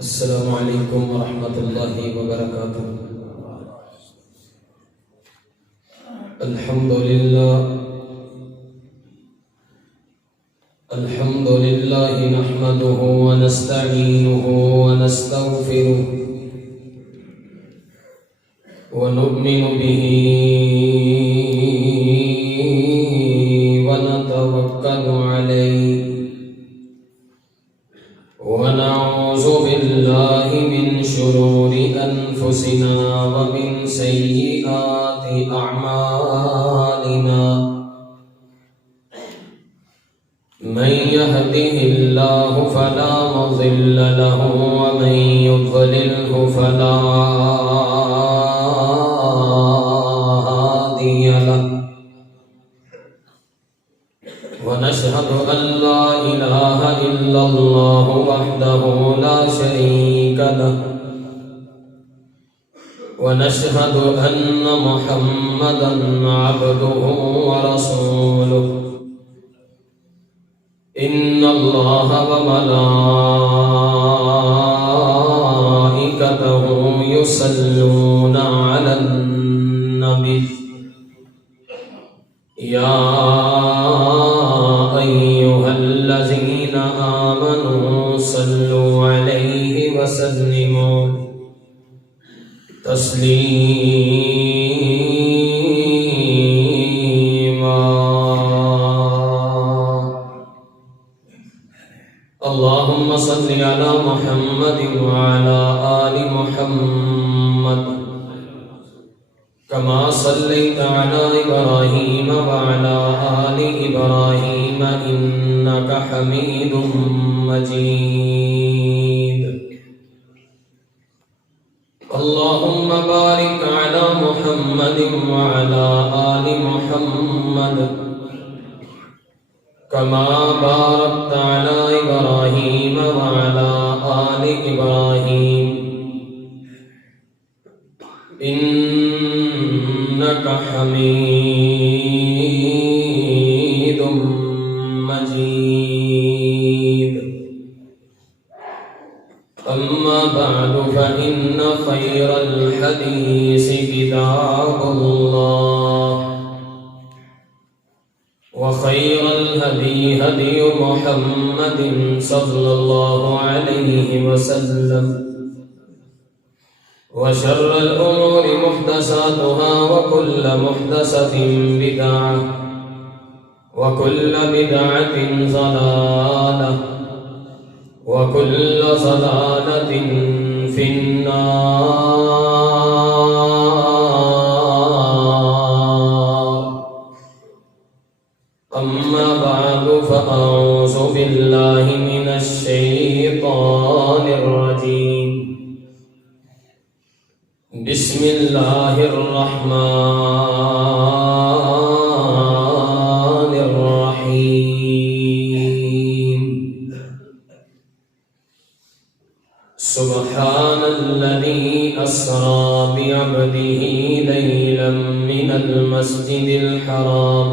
السلام علیکم ورحمۃ اللہ وبرکاتہ۔ الحمد للہ نحمده ونستعینه ونستغفره ونؤمن به ونتوکل علیہ ونعوذ باللہ من شرور انفسنا ومن سیئات اعمالنا، من يهده الله فلا مضل له ومن يضلله فلا هادي له، ونشهد أن لا إله إلا الله وحده لا شريك له، ونشهد أن محمدا عبده ورسوله، إن الله وملائكته يصلون على النبي، يا أيها الذين آمنوا صلوا عليه وسلموا تسليما۔ اللهم صل على محمد وعلى آل محمد كما صليت على إبراهيم وعلى آل إبراهيم إنك حميد مجيد۔ اللهم بارك على محمد وعلى آل محمد كما باركت على إبراهيم وعلى آل إبراهيم إنك حميد مجيد۔ أما بعد فإن خير الحديث كتاب الله، وخير الهدي هدي محمد صلى الله عليه وسلم، وشر الأمور محدثاتها وكل محدثة بدعة وكل بدعة ضلالة وكل ضلالة في النار۔ أما بعد فأعوذ بالله من الشيطان الرجيم، بسم الله الرحمن الرحيم۔ سبحان الذي أسرى بعبده ليلا من المسجد الحرام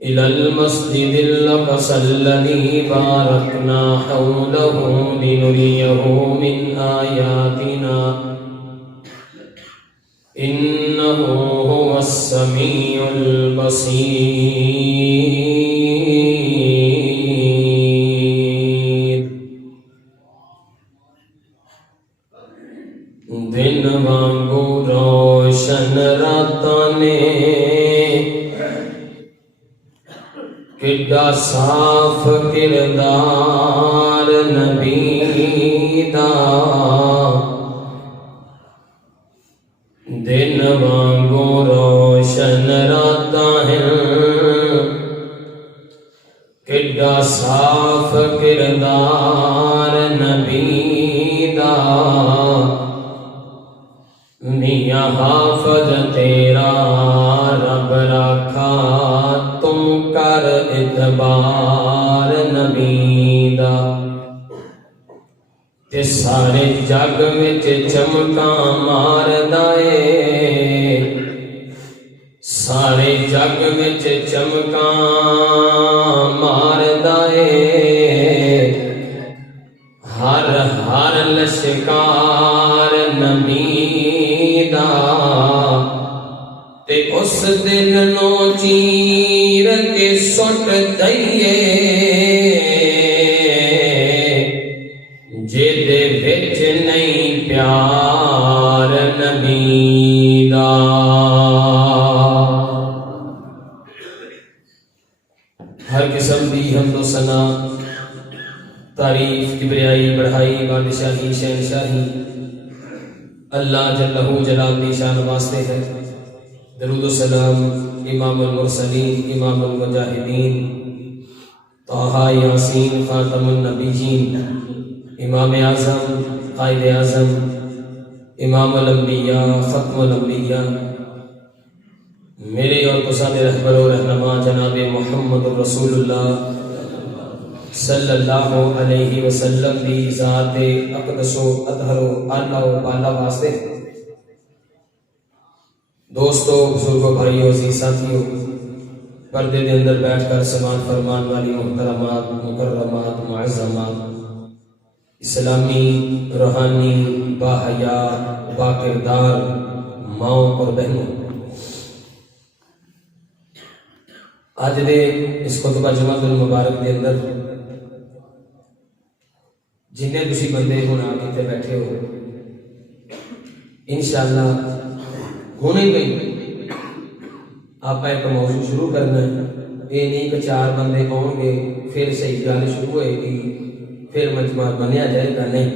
إلى المسجد الأقصى الذي باركنا حوله لنريه من آياتنا إنه هو السميع البصير۔ دن وانگو روشن راتاں نے کڈا صاف کردار نبی دا، دن وانگو روشن راتاں ہیں کڈا صاف کردار نبی دا، میاں حافظ تیرا رب رکھا تم کر اعتبار نبی دا، تے سارے جگ وچ چمکاں ماردا اے، سارے جگ وچ چمکاں ماردا اے، ہر ہر لشکار نبی دا تے اس دل نو چیر کے سٹ دئیے جے دے وچ نہیں پیار نبی دا۔ ہر قسم دی حمد و ثنا تعریف کبریائی بڑھائی بادشاہی شہنشاہی اللہ جلہ جلال دی شان واسطے ہے۔ درود و سلام امام المرسلین امام المجاہدین طٰہٰ یاسین خاتم النبیین امام اعظم قائد اعظم امام الانبیاء ختم الانبیاء میرے اور قصاد رہبر و رہنما جناب محمد رسول اللہ صلی اللہ علیہ وسلم دی ذات اقدس و اطہر و اعلیٰ و بالا واسطے دوستو بزرگوں بھائیوں عزیز ساتھیوں پردے دے اندر بیٹھ کر سماعت فرمان والی محترمات مکرمات معظمات اسلامی روحانی باحیا با کردار ماؤں اور بہنوں، آج دے اس خطبہ جمعۃ المبارک دے اندر جنہیں تسی بندے ہونا کتے بیٹھے ہو انشاءاللہ ہونے گئی آپ ایک موضوع شروع کرنا ہے۔ یہ نہیں کہ چار بندے آؤں گے پھر صحیح گل شروع ہوئے گی پھر مجمع بنیا جائے گا، نہیں۔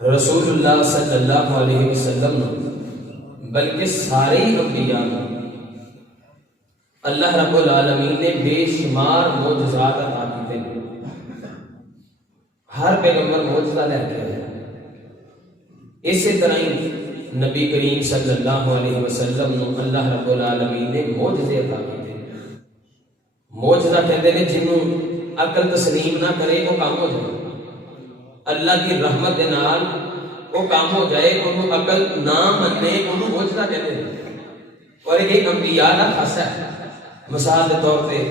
رسول اللہ صلی اللہ علیہ وسلم بلکہ سارے انبیاء اللہ رب العالمین نے بے شمار معجزات عطا کیتے ہیں۔ ہر پیغمبر معجزہ لے کے آیا، اسی طرح ہی نبی کریم صلی اللہ علیہ وسلم نو اللہ رب العالمین نے معجزے عطا کیتے ہیں۔ معجزہ کہتے ہیں جنہوں عقل تسلیم نہ کرے وہ کام ہو جائے، اللہ کی رحمت دے نال وہ کام ہو جائے، انہوں عقل نہ مننے انہوں معجزہ کہتے ہیں۔ اور یہ انبیاء کا خاصہ ہے۔ مثال کے طور پہ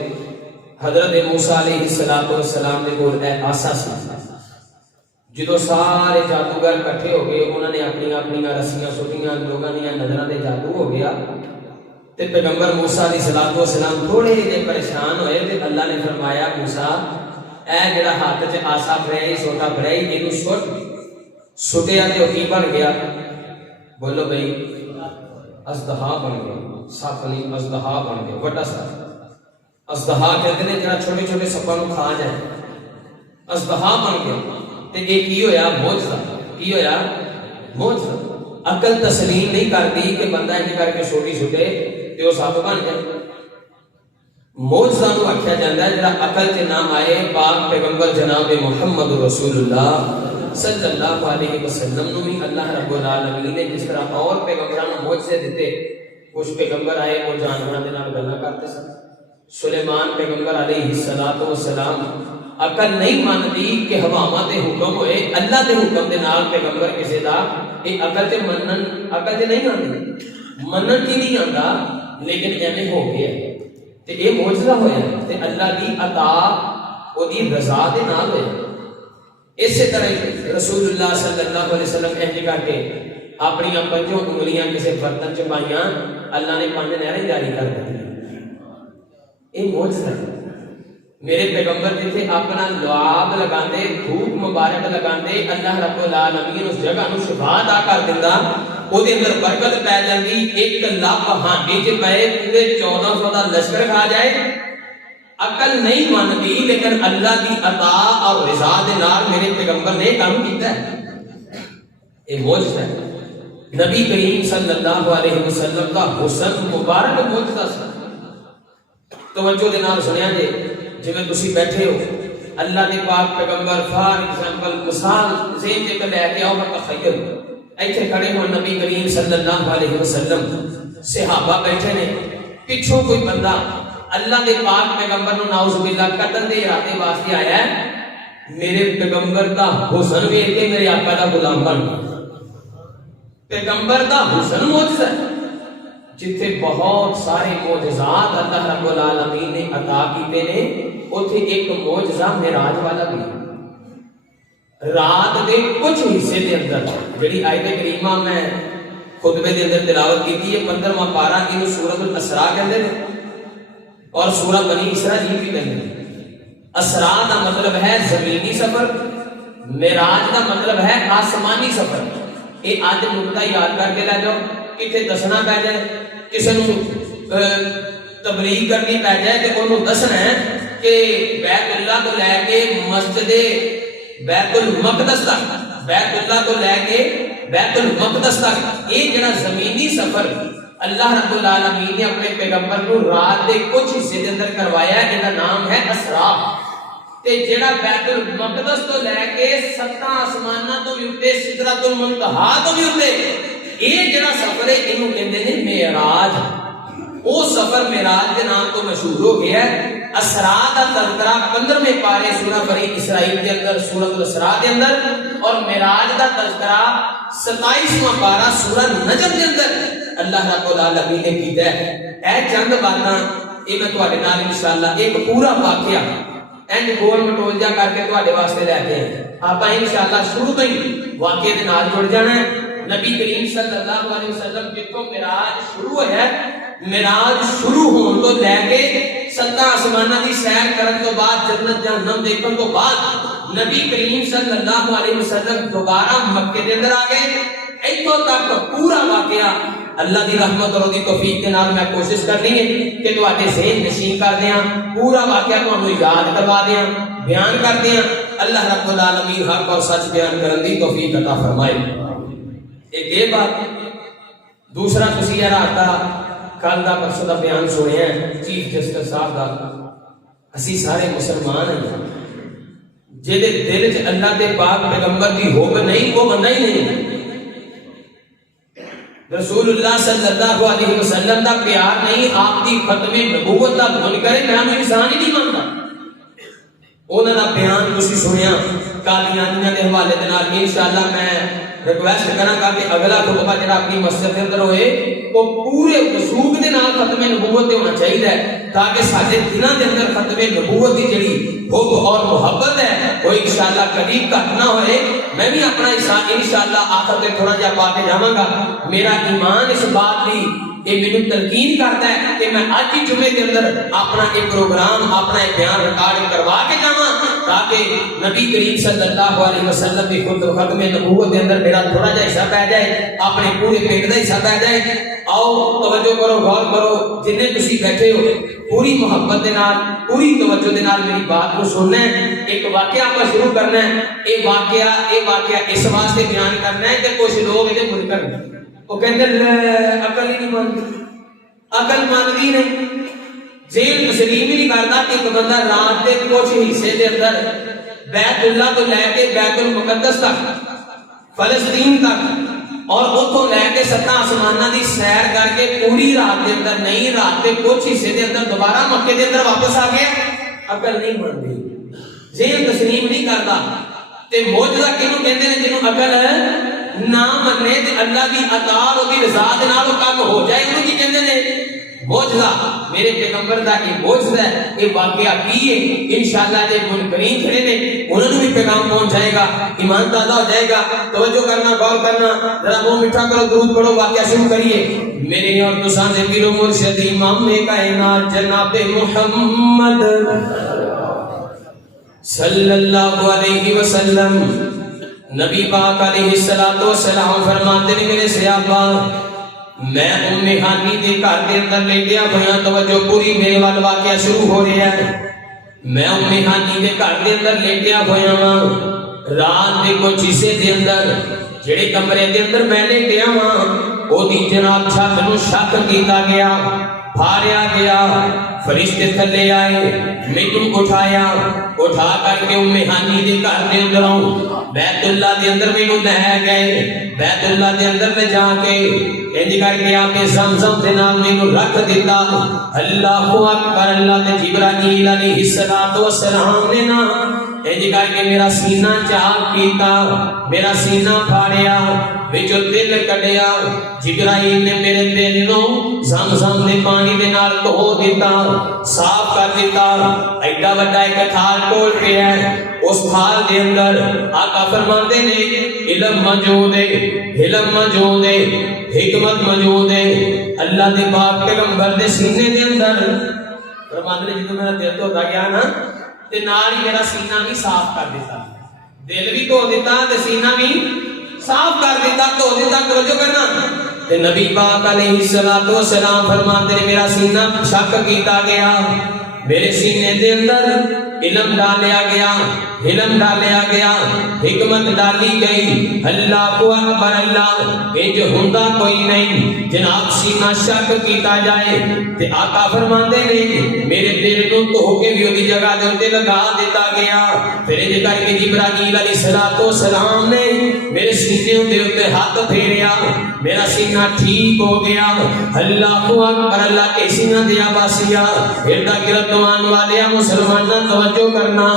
حضرت موسیٰ علیہ السلام نے کول اے آسا سی، جدو سارے جادوگر کٹھے ہو گئے انہوں نے اپنی رسیاں سٹیاں لوگاں دیا نظراں تے جادو ہو گیا تے پیغمبر موسیٰ علیہ السلام تھوڑے جے پریشان ہوئے تے اللہ نے فرمایا موسیٰ اے جڑا ہاتھ چ آسا پھڑیا سوٹا پھڑیا اینو سٹیا تے او کی بن گیا؟ بولو بھائی اژدہا بن گیا، سپ نہیں اژدہا بن گیا، بڑا سپ۔ اژدہا کہتے ہیں جڑا چھوٹے چھوٹے سپاں نوں کھا جائے، اژدہا بن گیا۔ تے یہ کی ہویا؟ معجزہ۔ کی ہویا؟ معجزہ۔ عقل تسلیم نہیں کرتی کہ بندہ انج کر کے چھوٹی چھوٹے تے وہ سپ بن جائے۔ معجزہ نوں آکھیا جاندا ہے جڑا عقل تے نہ آئے۔ پاک پیغمبر جناب محمد رسول اللہ صلی اللہ علیہ وسلم نوں بھی اللہ رب العالمین نے جس طرح اور پیغمبراں نوں معجزے دتے، کچھ پیغمبر آئے وہ جانوراں دے نال گلاں کرتے سن۔ سلیمان پیغمبر علیہ السلام عقل نہیں مانتی کہ ہواواں تے حکم ہوئے اللہ دے حکم دے نال پیغمبر کسے دا، یہ عقل تے نہیں آندی، منن تے نہیں آندا، لیکن ایویں ہو گیا تے یہ معجزہ ہویا تے اللہ دی عطا او دی رضا دے نال ہویا۔ اسی طرح رسول اللہ صلی اللہ علیہ وسلم انج کر کے اپنی پنجوں انگلیاں کسے برتن چ پائیاں، اللہ نے 5 نہریں جاری کر دتی۔ یہ معجزہ ہے۔ میرے پیغمبر جتھے اپنا لعاب لگاندے، دھوپ مبارک لگاندے، اللہ رب العالمین اس جگہ نو شفا عطا کر دیندا، او دے اندر برکت پے جاندی۔ 1 لاکھ ہانڈی چ پئے پورے 1400 دا لشکر کھا جائے۔ عقل نہیں مانتی لیکن اللہ کی عطا اور رضا دے نال میرے پیغمبر نے کام کیتا ہے۔ یہ معجزہ ہے۔ نبی کریم صلی اللہ علیہ وسلم کا حسن مبارک معجزہ سی۔ توجہ دے نال سنیا جے، جویں تسی بیٹھے ہو اللہ دے پاک پیغمبر فار ایگزامپل مثال ذہن تے لے کے آؤ تخیل، ایتھے کھڑے ہو نبی کریم صلی اللہ علیہ وسلم، صحابہ بیٹھے نے، پیچھوں کوئی بندہ اللہ دے پاک پیغمبر نو نعوذ باللہ قتل دے ارادے واسطے آیا ہے، میرے پیغمبر دا حسن ویکھ کے میرے آقا دا غلام بن گیا۔ پیغمبر دا حسن معجزہ ہے، جتھے بہت سارے معجزات اللہ رب العالمین نے عطا کیتے نے، اوتھے ایک معجزہ معراج والا بھی ہے۔ رات دے کچھ حصے دے اندر جڑی آیت کریمہ میں خطبے دے اندر تلاوت کی ہے 15واں پارہ اینو سورۃ الاسراء کہندے نے اور سورہ بنی اسرائیل بھی کہندے نے۔ اسراء دا مطلب ہے زمینی سفر، معراج دا مطلب ہے آسمانی سفر۔ اے آج نقطہ یاد کر کے لے جاؤ، کتے دسنا پہ جائے، کسی نو تبلیغ کرنی پہ جائے کہ انہوں دسنا ہے کہ بیت اللہ کو لے کے مسجد بیت المقدس تک، بیت اللہ کو لے کے بیت المقدس تک، یہ جڑا زمینی سفر اللہ رب العالمین نے اپنے پیغمبر کو رات دے کچھ حصے دے اندر کروایا ہے، جہاں نام ہے اسراء۔ تے جڑا بیت المقدس تو لے کے ستاں آسماناں تو بھی اتے سدرۃ المنتہا تو بھی اتے، یہ جڑا سفر ہے اینو کہندے نے معراج۔ وہ سفر معراج کے نام تو مشہور ہو گیا ہے۔ اسراء دا تذکرہ 15ویں پارے سورہ بنی اسرائیل کے اندر سورۃ الاسراء کے اندر، اور معراج دا تذکرہ 27واں پارہ سورہ نجم کے اندر اللہ رب العالمین نے کیتا ہے۔ اے چند باتاں یہ میں تواڈے نال انشاءاللہ ایک پورا واقعہ اینڈ گول مٹول جا کر کے تواڈے واسطے لے کے ہیں۔ آپا انشاءاللہ شروع تو ہی واقعے دے نال جڑ جانا ہے۔ نبی کریم صلی اللہ علیہ وسلم جتوں معراج شروع ہے، معراج شروع ہون تو لے کے ستاں آسماناں دی سیر کرن تو بعد جنت جہنم دیکھن تو بعد نبی کریم صلی اللہ علیہ وسلم دوبارہ مکے دے اندر آ گئے۔ ایتھوں تک پورا واقعہ اللہ دی رحمت اور دی توفیق کے نال میں کوشش کرنی ہے کہ تواڈے ذہن نشین کر دیاں، پورا واقعہ تانوں یاد کروا دیاں، بیان کر دیاں۔ اللہ رب العالمین حق اور سچ بیان کرن دی توفیق عطا فرمائے۔ ایک یہ بات، دوسرا تسی یہ رات دا کل دا پرسوں دا بیان سنے ہیں چیف جسٹس صاحب دا، اسی سارے مسلمان ہیں جہدے دل چ اللہ دے پاک پیغمبر دی حب نہیں، وہ بندہ ہی نہیں۔ رسول اللہ صلی اللہ علیہ وسلم دا پیار نہیں، آپ دی ختم نبوت دا منکر میں ہم انسان ہی نہیں مانتا۔ انہاں دا بیان تسی سنیا قادیانیاں دے حوالے دے نال، انشاءاللہ میں ریکویسٹ کراں گا کہ اگلا خطبہ جڑا اپنی مسجد دے اندر ہوئے وہ پورے وثوق دے نال ختم نبوت تے ہونا چاہیے تاکہ سارے دلاں دے اندر ختم نبوت دی جڑی حب اور محبت ہے وہ انشاءاللہ قریب گھٹ نہ ہوئے۔ میں بھی اپنا حصہ انشاءاللہ آخر تے تھوڑا جہا پا کے جاواں گا۔ میرا ایمان اس بات دی یہ مینوں تلقین کرتا ہے کہ میں اج ہی جمعے کے اندر اپنا ایک پروگرام، اپنا ایک بیان ریکارڈ کروا کے جاواں تاکہ نبی کریم صلی اللہ علیہ وسلم کی ختم نبوت کے اندر میرا تھوڑا جہا حصہ پہ جائے، اپنے پورے پنڈ کا حصہ پہ جائے۔ آؤ توجہ کرو، غور کرو، جنہیں تسی بیٹھے ہو پوری محبت دے نال، پوری توجہ دے نال میری بات کو سننا ہے۔ ایک واقعہ آپ شروع کرنا ہے۔ یہ واقعہ اس واسطے بیان کرنا ہے کہ کچھ لوگ یہ منکر وہ کہتے ہیں عقل ہی نہیں مانتی، عقل مانتی نہیں، ذہن تسلیم ہی نہیں کرتا کہ ایک بندہ رات کے کچھ حصے دے اندر بیت اللہ کو لے کے بیت المقدس تک، فلسطین تک، اور اتوں لے کے ستاں آسماناں دی سیر کر کے پوری رات دے اندر نہیں، رات کے کچھ حصے دے اندر دوبارہ مکے دے اندر واپس آ گیا۔ عقل نہیں مانتی، ذہن تسلیم نہیں کرتا۔ تے معجزہ کینوں کہندے نے؟ جنوں عقل ہے نہ منے تے اللہ دی اطاعت اور دی رضا دے نال کام ہو جائے، انہوں کی کہندے نے؟ معجزہ۔ میرے پیغمبر دا کہ معجزہ ہے، یہ واقعہ کی ہے، انشاءاللہ جے منکرین کھڑے نے انہوں نے بھی پیغام پہنچ جائے گا، ایمان تازہ ہو جائے گا۔ توجہ کرنا، غور کرنا، ذرا منہ میٹھا کرو، درود پڑھو، واقعہ شروع کریے۔ میرے اور تساں دے پیر و مرشد امام کائنات جناب محمد صلی اللہ علیہ وسلم، نبی پاک علیہ السلام فرماتے ہیں میرے صحابہ، میں ام ہانی کے گھر کے اندر لیٹیا ہویا، توجہ پوری میرے وال واقعہ شروع ہو رہا ہے۔ میں ام ہانی کے گھر کے اندر لیٹیا ہویا ہاں، رات کے کچھ حصے دے اندر جڑے کمرے دے اندر میں لیٹیا ہاں او دی جناب چھت نو شک کیتا گیا، پھاڑیا گیا، فرشتے تھلے آئے، مینوں اٹھایا، اٹھا کر کے ام ہانی دے گھر دے اندر بیت اللہ دے اندر مینوں لے گئے، بیت اللہ دے اندر لے جا کے انج کر کے آپ زمزم دے نال مینوں رکھ دیتا۔ اللہ اکبر، اللہ تے جبرائیل علیہ السلام نے نا انج کر کے میرا سینہ چاک کیتا، میرا سینہ پھاڑیا، وچوں دل کڈیا، جبرائیل نے میرے دل نو زمزم دے پانی دے نال دھو دیتا، صاف کر دیتا۔ ایڈا وڈا ایک تھال کول پیا ہے، اس تھال دے اندر آقا فرماندے نے علم موجود ہے، علم موجود ہے، حکمت موجود ہے۔ اللہ دے پاک پیغمبر دے سینے دے اندر فرماندے نے جدوں میرا دل دھوتا گیا نا تے نال ہی میرا سینہ بھی صاف کر دیتا، دل بھی دھو دیتا تے سینہ بھی صاف کر دیتا، دھو دیتا۔ توجہ کرنا تے نبی پاک علیہ الصلوۃ والسلام فرماتے ہیں میرا سینہ شک کیتا گیا، میرے سینے دے اندر علم ڈالیا گیا، علم ڈالیا گیا، حکمت ڈالی گئی۔ اللہ اکبر اللہ، انج ہوندا کوئی نہیں جناب سینہ شک کیتا جائے تے آقا فرماندے نے میرے دل نو دھو کے بھی اودی جگہ دے اوتے لگا دیتا گیا۔ پھر انج کر کے جبرائیل علیہ الصلوۃ والسلام نے میرے سینے دے اوتے ہاتھ پھیریا، میرا سینہ ٹھیک ہو گیا۔ اللہ اکبر اللہ کے سینہ دیا باسیا اردا گردوان والے مسلماناں توجہ کرنا،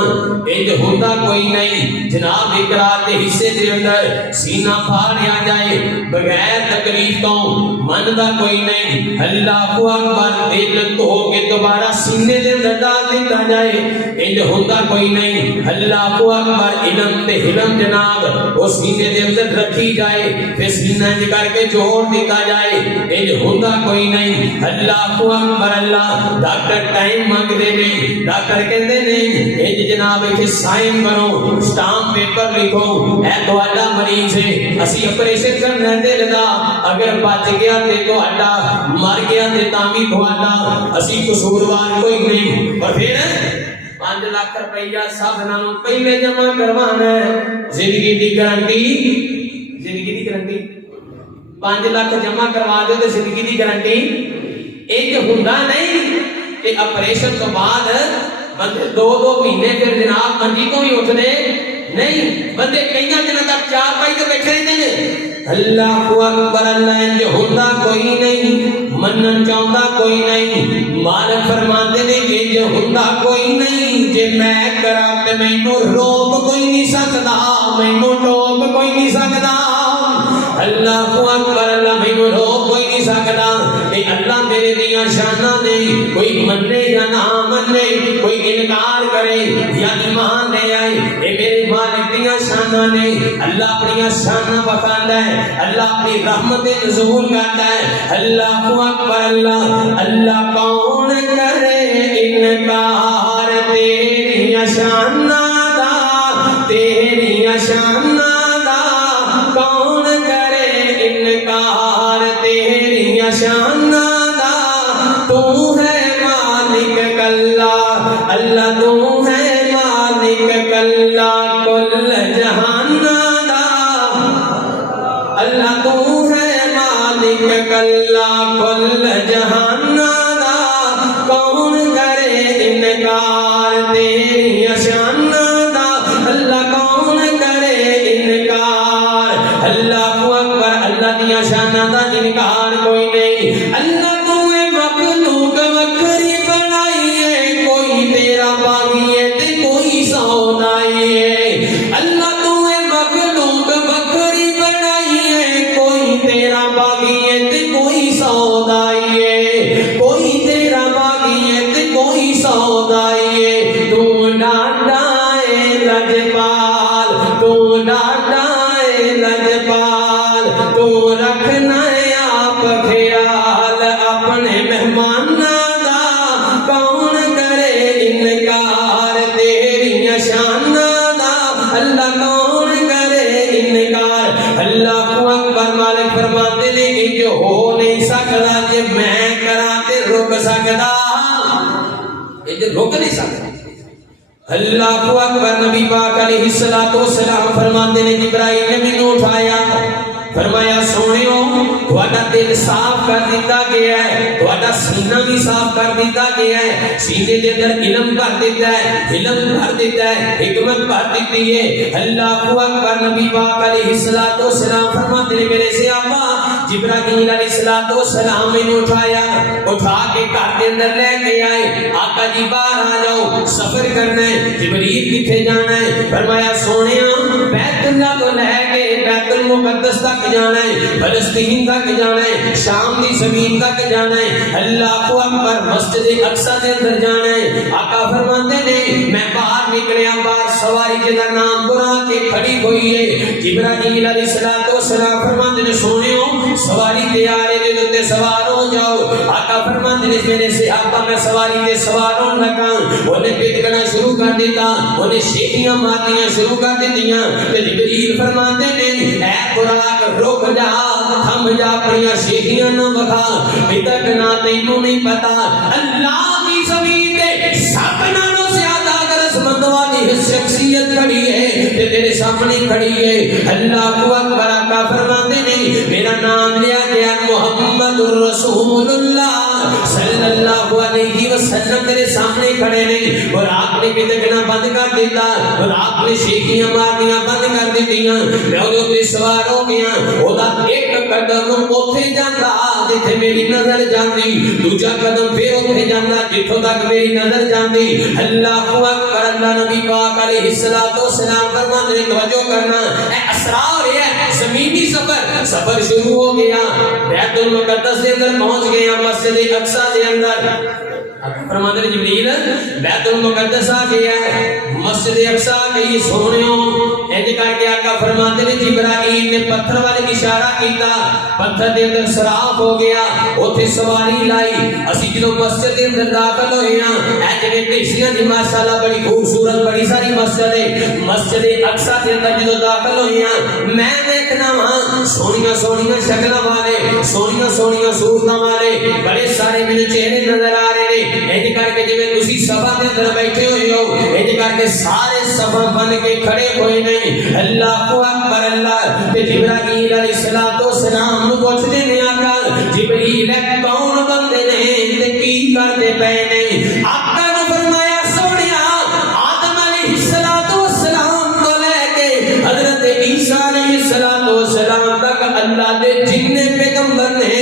انج ہوندا کوئی نہیں جناب اقرار دے حصے دے اندر سینہ پھاڑیا جائے بغیر تکلیف تو مندا کوئی نہیں۔ اللہ اکبر دل دھو کے دوبارہ سینے دے اندر ڈال دیتا جائے انج ہوندا کوئی نہیں۔ اللہ اکبر علم تے حلم جناب اس سینے دے اندر رکھی جائے پھر سینہ انج کر کے جوڑ دیتا جائے انج ہوندا کوئی نہیں۔ اللہ اکبر اللہ، ڈاکٹر ٹائم مانگدے نہیں، ڈاکٹر کہندے نہیں انج جناب ایتھے سائن کرو، سٹامپ پیپر لکھو، اے تہاڈا مریض ہے، اسی آپریشن کرنا ہے دل دا، اگر بچ گیا تے تہاڈا، مر گیا تے تاں وی تہاڈا، اسی قصوروار کوئی نہیں۔ اور پھر 5 لاکھ روپیہ سب نالوں پہلے جمع کروانا ہے، زندگی دی گارنٹی، زندگی دی گارنٹی 5 لاکھ جمع کروا دو تے زندگی دی گارنٹی۔ ایک ہوندا نہیں کہ آپریشن تو بعد بندے 2 مہینے پھر جناب منجی تو بھی اٹھنے نہیں، بندے کئی دنوں تک 4 پائی تے بیٹھے رہتے ہیں۔ اللہ اکبر اللہ، انج ہوندا کوئی نہیں، منن چاہندا کوئی نہیں۔ مالک فرماندے نے انج ہوندا کوئی نہیں، جے میں کراں تے مینوں روک کوئی نہیں سکدا، مینوں ٹوک کوئی نہیں سکدا۔ اللہ اکبر اللہ، مینوں روک کوئی نہیں سکدا۔ اے اللہ میرے دیاں شاناں نے، کوئی منے یا نہ منے، کوئی انکار کرے یا ایمان لے آئے، اے میرے مالک دیاں شاناں نے۔ اللہ اپنی شاناں بخاندا ہے، اللہ اپنی رحمت نزول کرتا ہے۔ اللہ اکبر اللہ، اللہ کون کرے انکار تیری شاناں دا، تیری شاناں دا کون کرے انکار تیری شاناں دا۔ تو ہے مالک کلا، اللہ تو ہے مالک کلا کل جہاناں دا، اللہ تو ہے مالک کلا کل جہاناں دا، کون کرے انکار تیری شاناں دا، اللہ کون کرے انکار۔ اللہ اکبر اللہ دیا شاناں دا انکار کوئی نہیں۔ اللہ تو مخلوق وکھری بنائی ہے، کوئی تیرا باغی ہے تے کوئی سودائی ہے۔ اللہ تو مخلوق وکھری بنائی ہے، کوئی تیرا باغی ہے تے کوئی سودائی ہے، کوئی تیرا باغی ہے تے کوئی سودائی ہے۔ تو ڈاڈا اے لجپال، تو ڈاڈا اے لجپال، تو رکھنا ہے آپ خیال اپنے مہماناں دا، کون کرے انکار تیری شاناں دا، اللہ کون کرے انکار۔ اللہ اکبر مالک فرماتے نے کہ جو ہو نہیں سکتا جے میں کراں تے رک سکدا، یہ رک نہیں سکتا۔ اللہ اکبر نبی پاک علیہ الصلوۃ والسلام فرماتے نے جبرائیل نے مینوں اٹھایا، فرمایا سونیو تھوڑا دل صاف کر دیتا گیا ہے, تھوڑا سینہ بھی صاف کر دیتا گیا ہے, سینے کے اندر علم بھر دیتا ہے, علم بھر دیتا ہے, حکمت بھر دیتی ہے. اللہ اکبر. نبی پاک علیہ الصلوۃ والسلام فرماتے ہیں میرے سے آقا جبرائیل علیہ الصلوۃ والسلام نے اٹھایا, اٹھا کے گھر کے اندر لے کے آئے. آقا جی باہر آ جاؤ, سفر کرنا ہے. جبریل کتنے جانا ہے؟ فرمایا سونیا بیت اللہ کو لے کے بیت المقدس تک جانا ہے, فلسطین تک جانا ہے, شام کی زمین تک جانا ہے. اللہ اکبر. مسجد اقصی کے اندر جانا ہے. آقا فرماتے ہیں میں باہر نکلیا, باہر سواری جدا نام برا کے کھڑی ہوئی ہے. جبرائیل علیہ الصلوۃ والسلام فرماتے ہیں سونیو سواری تیار ہے, تے سوار ہو جاؤ. آقا فرماتے ہیں میرے سے آقا میں سواری تے سوار ہوں لگا. انہیں پٹکنا شروع کر دیتا, انہیں شیخیاں مارنیاں شروع کر دیتیاں. تے جبریل فرماتے ہیں اے براق رک جا, تھم جا, اپنی شیخیاں نہ بکھا, پٹکنا تینوں نہیں پتا. اللہ کی زمین تے سب نالوں زیادہ عظمت والی شخصیت کھڑی ہے تے تیرے سامنے کھڑی ہے. اللہ اکبر. آقا فرماتے ہیں میرا نام لیا گیا محمد رسول اللہ صلی اللہ علیہ وسلم تیرے سامنے کھڑے نہیں, اور آپ نے پٹکنا بند کر دیتا, اور آپ نے شیخیاں مارنیاں بند کر دیتیاں. میں اوتے سوار ہو گیا, اودا ایک قدم اوتھے جاندا جتھے میری نظر جاندی, دوجا قدم پھر اوتھے جاندا جتھوں تک میری نظر جاندی. اللہ اکبر. اللہ نبی پاک علیہ الصلوۃ والسلام فرماتے ہیں توجہ کرنا, اے اسرار ہے زمینی سفر. سفر شروع ہو گیا, بیت المقدس کے اندر پہنچ گیا, مسجد اقصی کے اندر. فرماتے ہیں جبریل بیت المقدس آ گیا ہے, مسجد اقصی آ گئی. سونیو انج کر کے آقا فرماتے ہیں جبرائیل نے پتھر والے اشارہ کیتا, پتھر دے اندر سراخ ہو گیا, اوتھے سواری لائی. اسی جدوں مسجد دے اندر داخل ہوئے ہاں, اے جڑے پیشیاں دی ماشاءاللہ بڑی خوبصورت بڑی ساری مسجد ہے, مسجد اقصی دے اندر جدوں داخل ہوئے ہاں میں دیکھنا وا سونیاں سونیاں شکلاں والے, سونیاں سونیاں صورتاں والے بڑے سارے میرے چہرے نظر آ رہے ہیں. انج کر کے جویں تسی صفا دے اندر بیٹھے ہوئے ہو, انج کر کے سارے صفا بن کے کھڑے ہوئے نے. اللہ اکبر. اللہ تے جبرائیل علیہ الصلوۃ والسلام نو پوچھدے نے آقا جبریل کون بندے نے تے کی کردے پئے نے؟ آقا نے فرمایا سونیا آدم علیہ الصلوۃ والسلام تو لے کے حضرت عیسیٰ علیہ الصلوۃ والسلام تک اللہ دے جتنے پیغمبر نے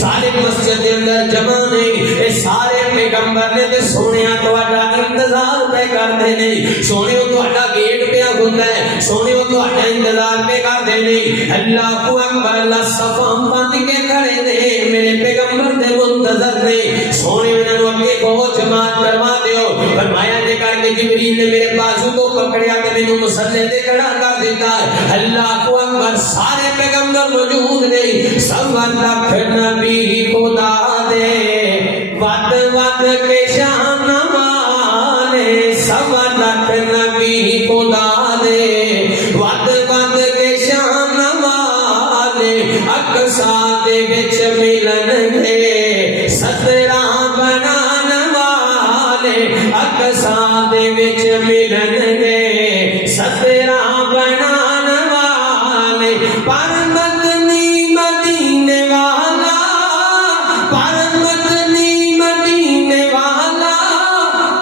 سارے مسجد دے اندر جمع نے. اے سارے پیغمبر نے تے سونیا تہاڈا انتظار پہ کردے نے. سونیو تہاڈا گیٹ پہ ہوندا ہے, سونیو تہاڈا انتظار پہ کردے نے. اللہ اکبر. اللہ صفاں بن کے کھڑے نے, میرے پیغمبر دے منتظر نے. سونیو انہاں نوں اگے بہت جماعت کروا دیو. فرمایا دے کر کے جبریل نے میرے بازو کو پکڑیا تے مینوں مصلی تے کھڑا کر دیتا. اللہ اکبر. سارے پیغمبر موجود نے, سب لاکھ نبی خدا دے ود ود کے شان والے, سب لاکھ نبی خدا دے ود ود کے شان والے, اقصی دے وچ ملن گے ستراں بنان والے, اقصی دے وچ ملن گے ستراں بنان والے. پر مدنی مدینے والا, پر مدنی مدینے والا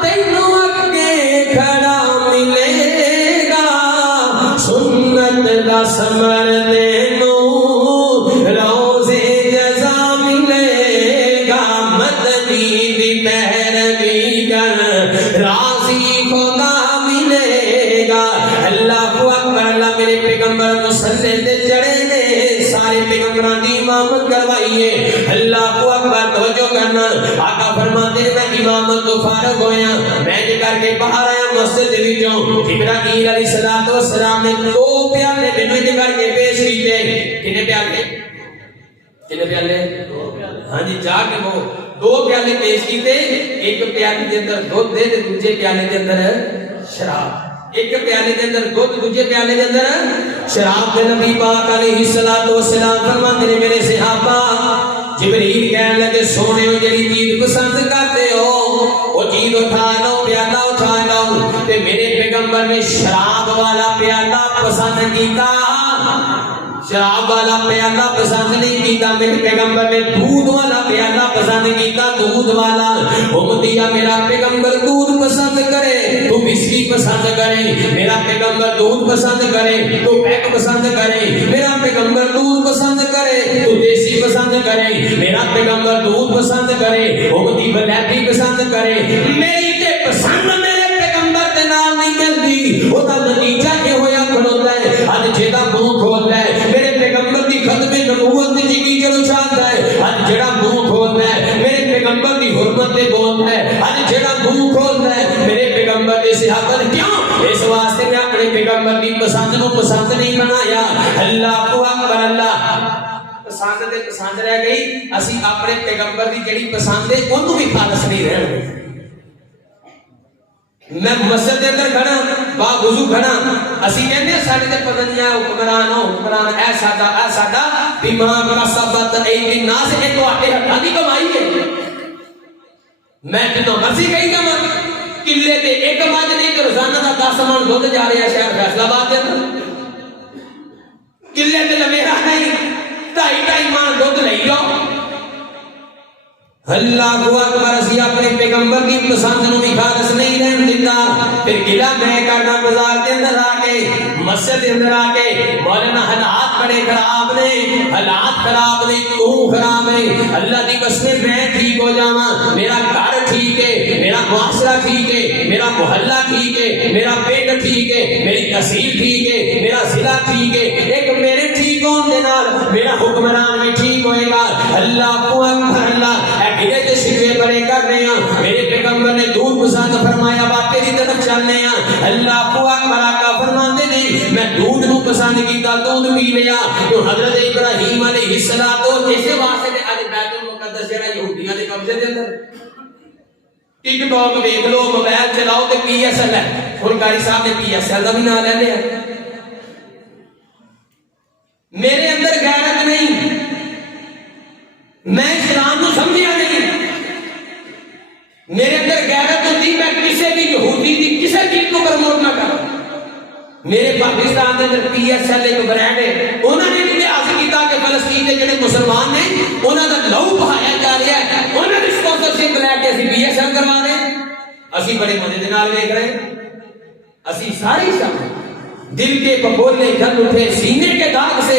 تینوں اگے کھڑا ملے گا. سنت دا ثمر تینوں روزے جزا ملے گا. مدنی دی پیروی کر راضی خدا ملے گا. اللہ اکبر. اللہ میرے پیغمبر مصلی تے چڑھے نے, سارے پیغمبران دی امامت کروائی ہے. اللہ اکبر. توجہ کرنا, آقا فرماتے ہیں میں امامت تو فارغ ہویا, میں جے کر کے باہر آیا مسجد دے وچوں. جبرائیل علیہ الصلوۃ والسلام نے دو پیالے مینوں جے کر کے پیش کیتے. کنے پیالے؟ کنے پیالے؟ ہاں جی, جا کے وہ دو پیالے پیش کیتے. ایک پیالے دے اندر دودھ دے تے دوسرے پیالے دے اندر شراب. ایک پیالے دے اندر دودھ, دوسرے پیالے دے اندر شراب. تے نبی پاک علیہ الصلوۃ والسلام فرماتے ہیں میرے صحابہ جبریل کہنے لگے سونیو جڑی چیز پسند کرتے ہو وہ چیز اٹھا لو, پیالہ اٹھا لو. تے میرے پیغمبر نے شراب والا پیالہ پسند کیتا. شراب والا پیالہ پسند نہیں کیتا، میرے پیغمبر نے دودھ والا پیالہ پسند کیتا، دودھ والا۔ امتیا میرا پیغمبر دودھ پسند کرے تو بسکی پسند کرے، میرا پیغمبر دودھ پسند کرے تو پیک پسند کرے، میرا پیغمبر دودھ پسند کرے تو دیسی پسند کرے، میرا پیغمبر دودھ پسند کرے امتی ولیتی پسند کرے۔ میری تے پسند میرے پیغمبر دے نال نہیں ملدی، او دا نتیجہ یہ ہویا کھڑوتا ہے اج جیڑا منہ کھولدا ہے میرے پیغمبر دی ختم نبوت دی جگی چلو چاہتا ہے، اج جیڑا منہ کھولدا ہے میرے پیغمبر دی حرمت تے بولدا ہے، اج جیڑا منہ کھولدا ہے میرے پیغمبر دے صحابہ کیوں؟ اس واسطے میں اپنے پیغمبر دی پسند نو پسند نہیں بنایا۔ اللہ اکبر، اللہ پسند تے پسند رہ گئی، اسی اپنے پیغمبر دی جڑی پسند ہے اونوں بھی خالص نہیں رہن گے۔ میں مسجد دے اندر کھڑا با وضو کھڑا، اسی کہندے ساڈے تے پتہ حکمران اے ساڈا دماغ رسبت ایدی الناس، اے تواڈے ہتھاں دی کمائی ہے۔ میں جدوں مرضی کہی جاواں کلے تے ایک مجھ نہیں تے روزانہ دا 10 من دودھ جا رہا شہر فیصلہ آباد دے اندر، کلے تے میرا نہیں 2.5 من دودھ لئی جاؤ۔ اللہ اکبر، اسی اپنے پیغمبر کی پسند نو بھی خالص نہیں رہن دیتا۔ پھر گلا میں کرنا بازار کے اندر آ کے مسجد کے اندر آ کے مولانا حالات بڑے خراب نے، حالات خراب نے، تو خراب ہے، اللہ دی قسم میں ٹھیک ہو جاواں، میرا گھر ٹھیک ہے، میرا معاشرہ ٹھیک ہے، میرا محلہ ٹھیک ہے، میرا پنڈ ٹھیک ہے، میری تحصیل ٹھیک ہے، میرا ضلع ٹھیک ہے، ایک میرے ٹھیک ہون دے نال میرا حکمران بھی ٹھیک ہوئے گا۔ اللہ اکبر، اللہ ہدے تے شکوے بڑے کر رہے ہیں، میرے پیغمبر نے دودھ پسند فرمایا، باقی دی طرف چلنے ہیں۔ اللہ اکبر، آقا فرماندے نے میں دودھ نو پسند کیتا، دودھ پی لیا۔ تو حضرت ابراہیم علیہ السلام تو جیسے واسطے اج بیت المقدس جڑا یہودیاں دے قبضے دے اندر، ٹک ٹاک دیکھ لو، موبائل چلاؤ تے پی ایس ایل ہے، ہن قاری صاحب نے پی ایس ایل دا بھی نام لے لیا۔ میرے اندر غیرت نہیں، میں اسلام نو سمجھیا نہیں، میرے اندر غیرت ہوتی میں کسی بھی یہودی دی کسی چیز کو پروموٹ نہ کروں۔ میرے پاکستان کے اندر پی ایس ایل ایک برانڈ ہے، انہوں نے بھی لحاظ کیتا کہ فلسطین کے جڑے مسلمان نے انہوں کا لہو بہایا جا رہا ہے، انہوں نے سپانسرشپ لے کے اسی پی ایس ایل کروا رہے ہیں، اسی بڑے مزے دے نال دیکھ رہے ہیں، اسی ساری شام دل کے پپولے جل اٹھے سینے کے داغ سے،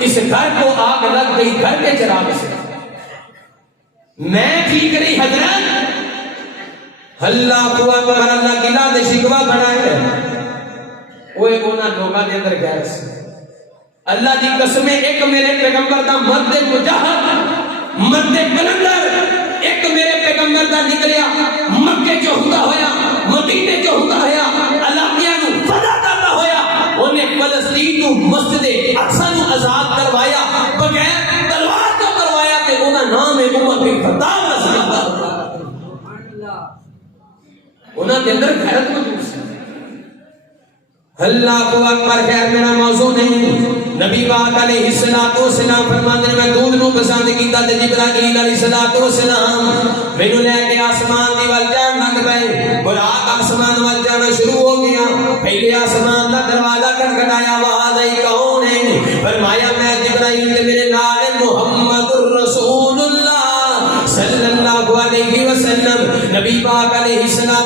اس گھر کو آگ لگ گئی گھر کے چراغ سے۔ میں ٹھیک نہیں حضرت، اللہ اکبر، اللہ گلا دے شکوا بنائے وہ انہاں لوگاں دے اندر غیرت سی۔ اللہ دی قسم، ایک میرے پیغمبر دا مرد مجاہد، مرد کلندر، ایک میرے پیغمبر دا نکلیا مکے جو ہوتا ہویا، مدینے جو ہوتا ہویا، علاقیاں نو فتح کرتا ہویا، انہیں فلسطین نو مسجد اقصی نو آزاد کروایا، بغیر تلوار تو کروایا، تے انہاں نام ہے عمر بن خطاب رضی اللہ عنہ۔ انہاں دے اندر غیرت موجود سی۔ اللہ اکبر، خیر میرا موضوع نہیں۔ نبی پاک علیہ السلام فرماتے ہیں میں دودھ نو پسند کیتا تے جبرائیل علیہ السلام مینوں لے کے آسمان دی ول جان لگ پئے، براق آسمان ول جانا شروع ہو گیا۔ پہلے آسمان دا دروازہ کھٹکھٹایا، آواز آئی کون ہے؟ فرمایا میں جبرائیل، میرے نال محمد الرسول اللہ صلی اللہ علیہ وسلم۔ نبی پاک علیہ السلام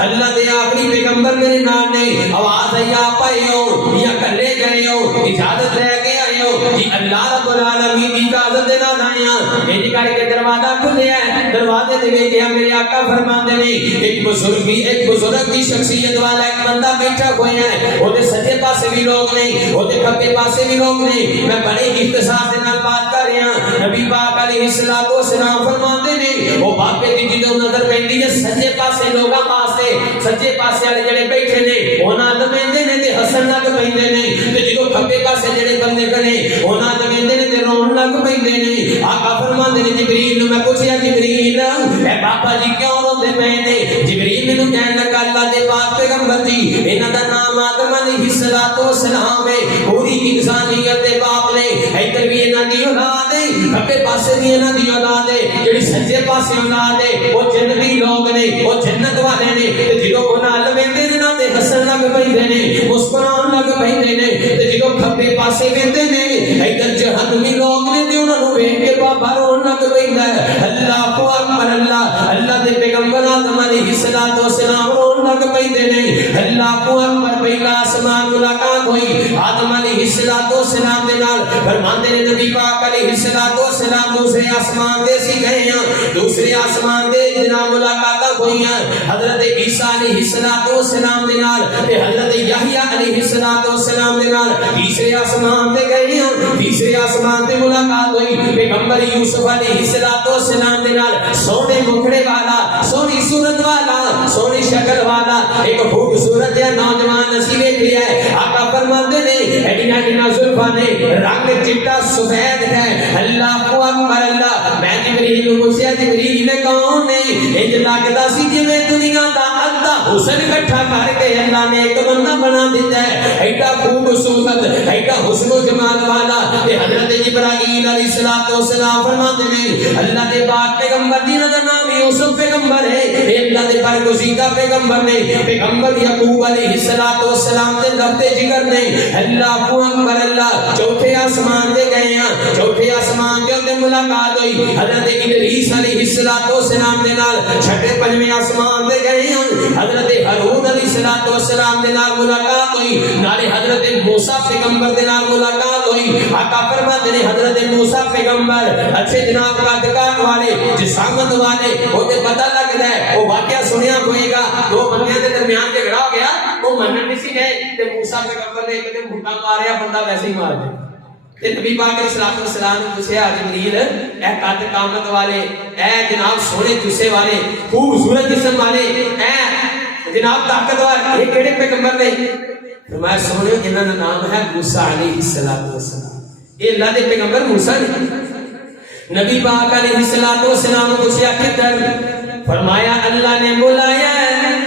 اللہ دے آخری پیغمبر میرے نال نے، آواز آئی آپ آئے ہو یا کلے گئے ہو، اجازت لے کے آئے ہو؟ جی اللہ رب العالمین کی اجازت دے نال آئے ہیں۔ یہ کر کے دروازہ کھلیا ہے، دروازے دے ویکھیا میرے آقا فرماندے نے ایک بزرگ کی شخصیت والا ایک بندہ بیٹھا ہویا ہے، او دے سجے پاسے بھی لوگ نہیں، او دے کھبے پاسے بھی لوگ نہیں۔ میں بڑے اختصار دے نال بات کر رہا ہوں۔ نبی پاک علیہ السلام فرماندے نے او بابے دی جدوں نظر پیندی ہے سجے پاسے لوگاں واسطے، سجے پاسے والے جڑے بیٹھے نے انہاں دے ویندے نے تے ہسن لگ پیندے نے، تے جدوں کھبے پاسے جڑے بندے کھڑے انہاں دے ویندے نے تے رون لگ پیندے نے۔ آقا فرماندے نے جبریل نو میں پوچھیا جبریل اے بابا جی کیوں روندے پے نے؟ جبریل مینوں کہن لگا اللہ دے پاک پیغمبر جی انہاں دا نام آدم علیہ السلام ہے، پوری انسانیت دے باپ نے، ادھر بھی انہاں دی اولاد ہے، کھبے پاسے بھی انہاں دی اولاد ہے، جڑی سجے پاسے اولاد ہے وہ جنتی لوگ نے، وہ جنت والے نے۔ تے جدوں انہاں ال ویندے نے نا تے ہسن لگ پیندے نے، مسکران لگ پیندے نے، تے جدوں کھبے پاسے ویندے نے فرمائندے نہیں اللہ اکبر پہلا آسمان ملاقات ہوئی آدم علیہ السلام دے نال فرماندے نے نبی پاک علیہ السلام دوسرے آسمان دے سی گئے ہیں دوسرے آسمان دے جناب ملاقاتاں ہوئیاں حضرت عیسیٰ علیہ السلام دے نال تے حضرت یحییٰ علیہ السلام دے نال تیسرے آسمان تے گئے ہیں تیسرے آسمان تے ملاقات ہوئی پیغمبر یوسف علیہ السلام دے نال سونے مکھڑے والا سونی صورت والا سونی شکل والا ایک خوبصورت ہے نوجوان نسیب لیا ہے آقا فرماتے نے ایڈینا ڈینا زلفا نے رنگ چٹا سفید ہے اللہ اکبر اللہ میں جبریل کو پوچھا جبریل کون نے انج لگدا سی جویں دنیا دا ادھا حسن اکٹھا کر کے اللہ نے ایک بندہ بنا دیتا ہے ایڈا خوبصورت ایڈا حسن و جمال والا تے حضرت جبرائیل علیہ السلام فرماتے ہیں اللہ دے پاک پیغمبر جنہاں دا نام یوسف پیغمبر ہے اللہ دے برگزیدہ پیغمبر نے پیغمبر یعقوب علیہ السلام دے ربط جگر نے اللہ اکبر اللہ چوتھے آسمان دے گئے ہیں چوتھے آسمان دے ملاقات ہوئی حضرت ادریس علیہ السلام دے نال چھٹے پنجویں آسمان دے گئے ہیں حضرت ہارون علیہ السلام دے نال ملاقات ہوئی نالے حضرت موسیٰ پیغمبر دے نال ملاقات ہوئی آقا فرماتے ہیں حضرت موسیٰ پیغمبر اچھے جناب کا دکان والے جسامت والے وہ تے پتہ لگتا ہے وہ واقعہ سنیا ہوئے گا دو بندیاں دے درمیان جھگڑا ہو گیا وہ منن نہیں سی گئے تے موسیٰ پیغمبر نے ایک دن بھوٹا ماریا بندہ ویسے ہی مار دیا تے نبی پاک علیہ السلام نے پوچھا جبریل اے قد قامت والے اے جناب سونے جسے والے خوبصورت جسم والے اے جناب طاقتور یہ کیڑے پیغمبر نے فرمایا سونے جنہاں دا نام ہے موسیٰ علیہ السلام یہ اللہ دے پیغمبر موسیٰ نے نبی پاک علیہ السلام نے پوچھا کدھر فرمایا اللہ نے بلایا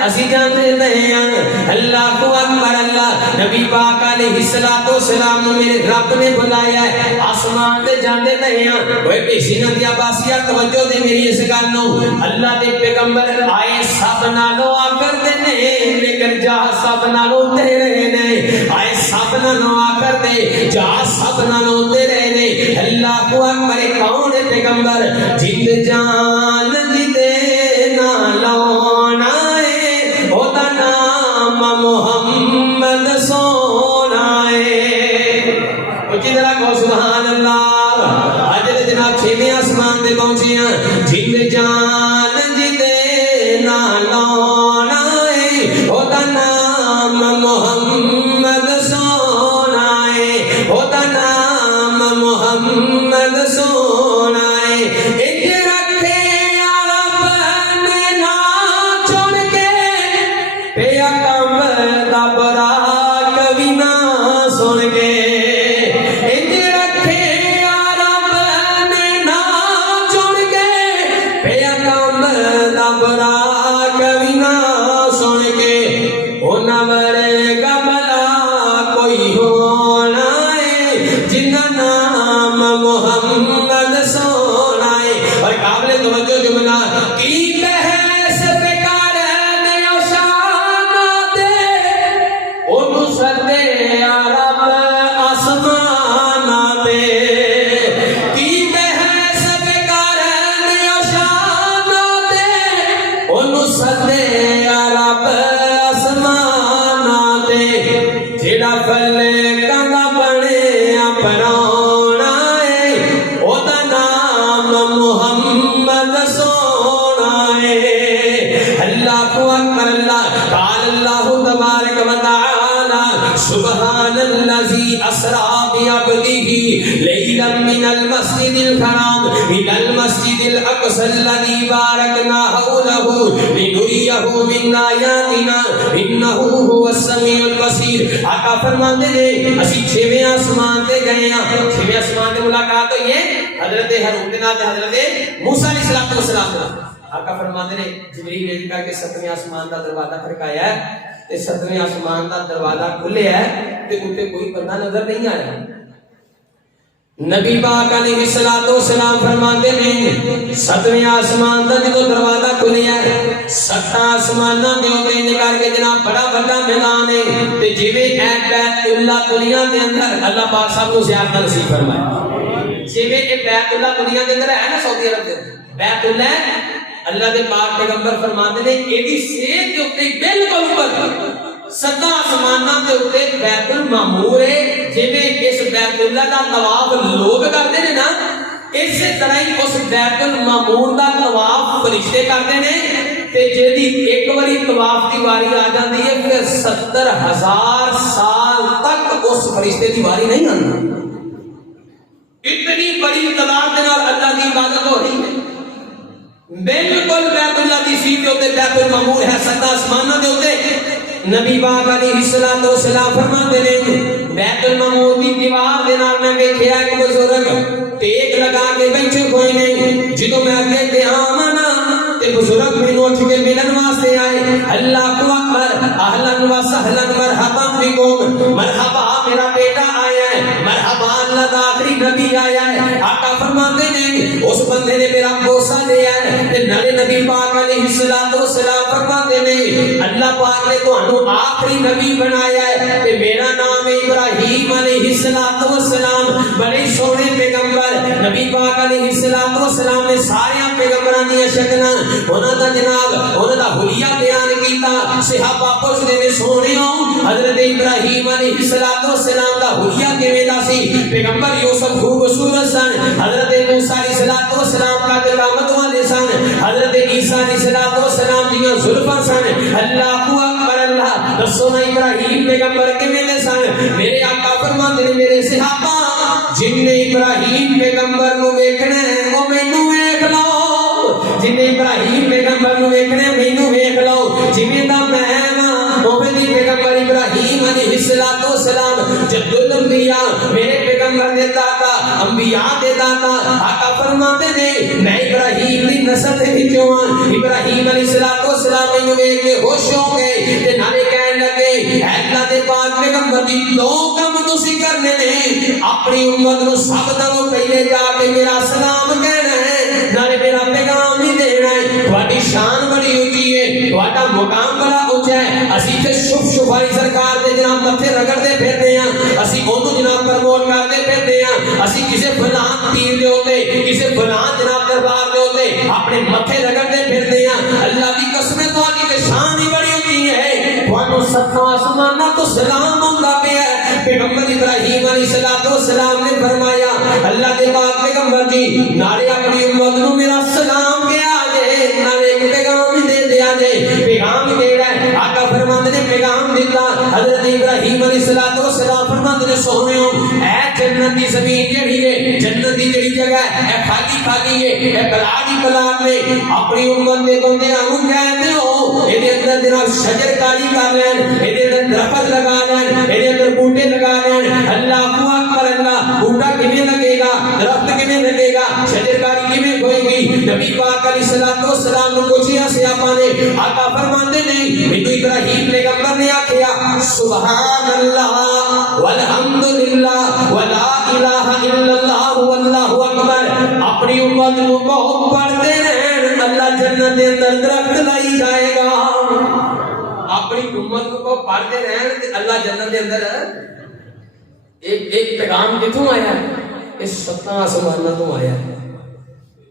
اسی جانتے ہیں اللہ اکبر اللہ نبی پاک علیہ السلام نے میرے رب نے بلایا ہے آسمان تے جاندے نہیں ہیں وہ پیشی نہ دیا باسیا توجہ دے میری اس گل نو اللہ دے پیغمبر آئے سب نالوں آ کر دے نے لیکن جا سب نالوں تے رہے نے آئے سب نالوں آ کر دے جا سب نالوں تے رہے نے اللہ اکبر کون ہے پیغمبر جند جان جدے نالوں نائے او دا نام محمد سونا ہے اچھی طرح کو سبحان اللہ آج جناب چھویں آسمان دے پہنچے ہیں جند جان جدے نالوں نائے او دا نام محمد سونا ہے او دا نام محمد سونا ہے سبحان الذي اسرى بعبده ليلا من المسجد الحرام الى المسجد الاقصى الذي باركنا حوله لنريه من آياتنا انه هو السميع البصير آقا فرماتے ہیں اسی چھویں آسمان تے گئے ہیں چھویں آسمان تے ملاقات ہوئی ہے حضرت ہارون کے نال حضرت موسیٰ علیہ السلام آقا فرماتے ہیں جبریل نے کہا کہ ساتویں آسمان کا دروازہ کھڑکایا ہے تے ساتویں آسمان کا دروازہ کھلیا ہے تے اوتے کوئی بندہ نظر نہیں آیا نبی پاک علیہ السلام فرماتے ہیں ساتویں آسمان کا جو دروازہ کھلیا ہے سات آسماناں دے اوتے نکال کے جناب بڑا بڑا میدان ہے تے جویں اے بیت اللہ دنیا دے اندر اللہ پاک صاحب کو زیارت نصیب فرمائے جویں اے بیت اللہ دنیا دے اندر ہے نا سعودی عرب دے بیت اللہ اللہ دے پاک پیغمبر فرماتے نے ایڈی سیت دے اوتے بالکل اوپر سدا آسماناں دے اوتے بیت المعمور ہے، جویں اس بیت اللہ دا طواف لوگ کرتے نے نا، اسی طرح ہی اس بیت المعمور دا طواف فرشتے کرتے نے، تے جدی ایک باری طواف دی واری آ جاندی ہے پھر 70,000 سال تک اس فرشتے دی واری نہیں آندی۔ اتنی بڑی تعداد دے نال اللہ دی عبادت ہو رہی ہے۔ بالکل بیت اللہ دی سیٹ تے بیت المعمور ہے، سدا آسماناں دے اوتے۔ نبی پاک علیہ الصلوۃ والسلام فرماتے نے بیت المعمور دی دیوار دے نال میں ویکھیا ایک بزرگ ٹیک لگا کے بیٹھے ہوئے نے، جدوں میں اگے تے آمنا تے بزرگ مینوں اٹھ کے ملن واسطے آئے، اللہ اکبر، اہلا و سہلا مرحبا بکم، مرحبا میرا بیٹا آیا ہے، مرحبا اللہ دا آخری نبی آیا ہے۔ آقا فرماتے نے اس بندے نے میرا بوسہ لیا ہے، تے نالے نبی پاک علیہ الصلوۃ والسلام فرماتے نے اللہ پاک نے تانوں آخری نبی بنایا ہے تے میرا نام ہے ابراہیم علیہ الصلوۃ والسلام، بڑے سونے پیغمبر۔ نبی پاک علیہ الصلوۃ والسلام نے سارے پیغمبراں دی شکلاں انہاں دا جناب انہاں دا حلیہ بیان کیتا۔ صحابہ پوچھدے نے سونےو حضرت ابراہیم علیہ الصلوۃ والسلام دا حلیہ کیویں دا سی؟ پیغمبر یوسف خوبصورت سن، حضرت موسیٰ علیہ الصلوۃ والسلام کا قامت والے سن، حضرت عیسیٰ علیہ الصلوۃ والسلام دیاں زلفاں سن۔ اللہ اکبر، اللہ دسو نا ابراہیم پیغمبر کیویں دے سن؟ میرے آقا فرماتے نے میرے صحابہ جن نے ابراہیم پیغمبر نو ویکھنا ہے او مینوں ویکھ لو، جن نے ابراہیم پیغمبر نو ویکھنا ہے مینوں ویکھ لو، جویں دا میں ہاں اوویں دی پیغمبر ابراہیم علیہ الصلوۃ والسلام جد الانبیاء، میرے پیغمبر دے داتا، انبیاء دے داتا۔ آقا فرماتے نے میں ابراہیم دی نسل تے وچوں ہاں۔ ابراہیم علیہ الصلوۃ والسلام مینوں ویکھ کے خوش ہو گئے تے نالے کہن لگے اے اللہ دے پاک پیغمبر دی دو کم تسی کرنے نے، اپنی امت نو سب توں پہلے جا کے میرا سلام کہنا ہے، نالے میرا پیغام ہی دینا ہے۔ تہاڈی شان بڑی اونچی ہے، تہاڈا مقام بڑا اونچا ہے، اسی تے شف شفائی سرکار دے جناب متھے رگڑدے پھردے ہاں، اسی اونوں جناب پروموٹ کردے پھردے ہاں، اسی کسے فلاں پیر دے اوتے کسے فلاں جناب دربار دے اوتے اپنے متھے رگڑدے پھردے ہاں۔ اللہ دی قسم تہاڈی تے شان ہی بڑی اونچی ہے، تھانوں ستا آسماناں تو سلام ہوندا پیا ہے۔ پیغمبر ابراہیم علیہ الصلوۃ والسلام نے فرمایا اللہ دے پاک پیغمبر جی نالے اپنی امت نو میرا سلام کہا جے، نالے ایک پیغام دے دیا جے۔ پیغام کیڑا ہے؟ آقا فرماندے نے پیغام دیتا حضرت ابراہیم علیہ الصلوۃ والسلام فرماندے نے سونےو اے جنت دی زمین جڑی ہے، جنت دی جڑی جگہ ہے اے خالی خالی ہے، اے بلا دی بلا میں اپنی امت دے بندیاں نو کہہ دیو اے دے اندر جناب شجر کاری کر لین، اے دے اندر درخت لگا لین، اے دے اندر بوٹے لگا لین۔ اللہ اکبر، اللہ بوٹا کیویں لگے گا، درخت کیویں لگے گا، شجر کاری کیویں ہوئے گی؟ نبی پاک علیہ الصلوۃ والسلام نے پوچھیا صحابہ نے، آقا فرماندے نے مینوں ابراہیم پیغمبر نے آکھیا سبحان اللہ والحمدللہ ولا الہ الا اللہ واللہ اکبر، اپنی امت کو بہت پڑھتے رہن اللہ جنت دے اندر درخت لائی جائے گا۔ اپنی امت کو پڑھتے رہن تے اللہ جنت دے اندر ایک پیغام کتوں آیا ہے؟ اس ستا آسماناں تو آیا ہے۔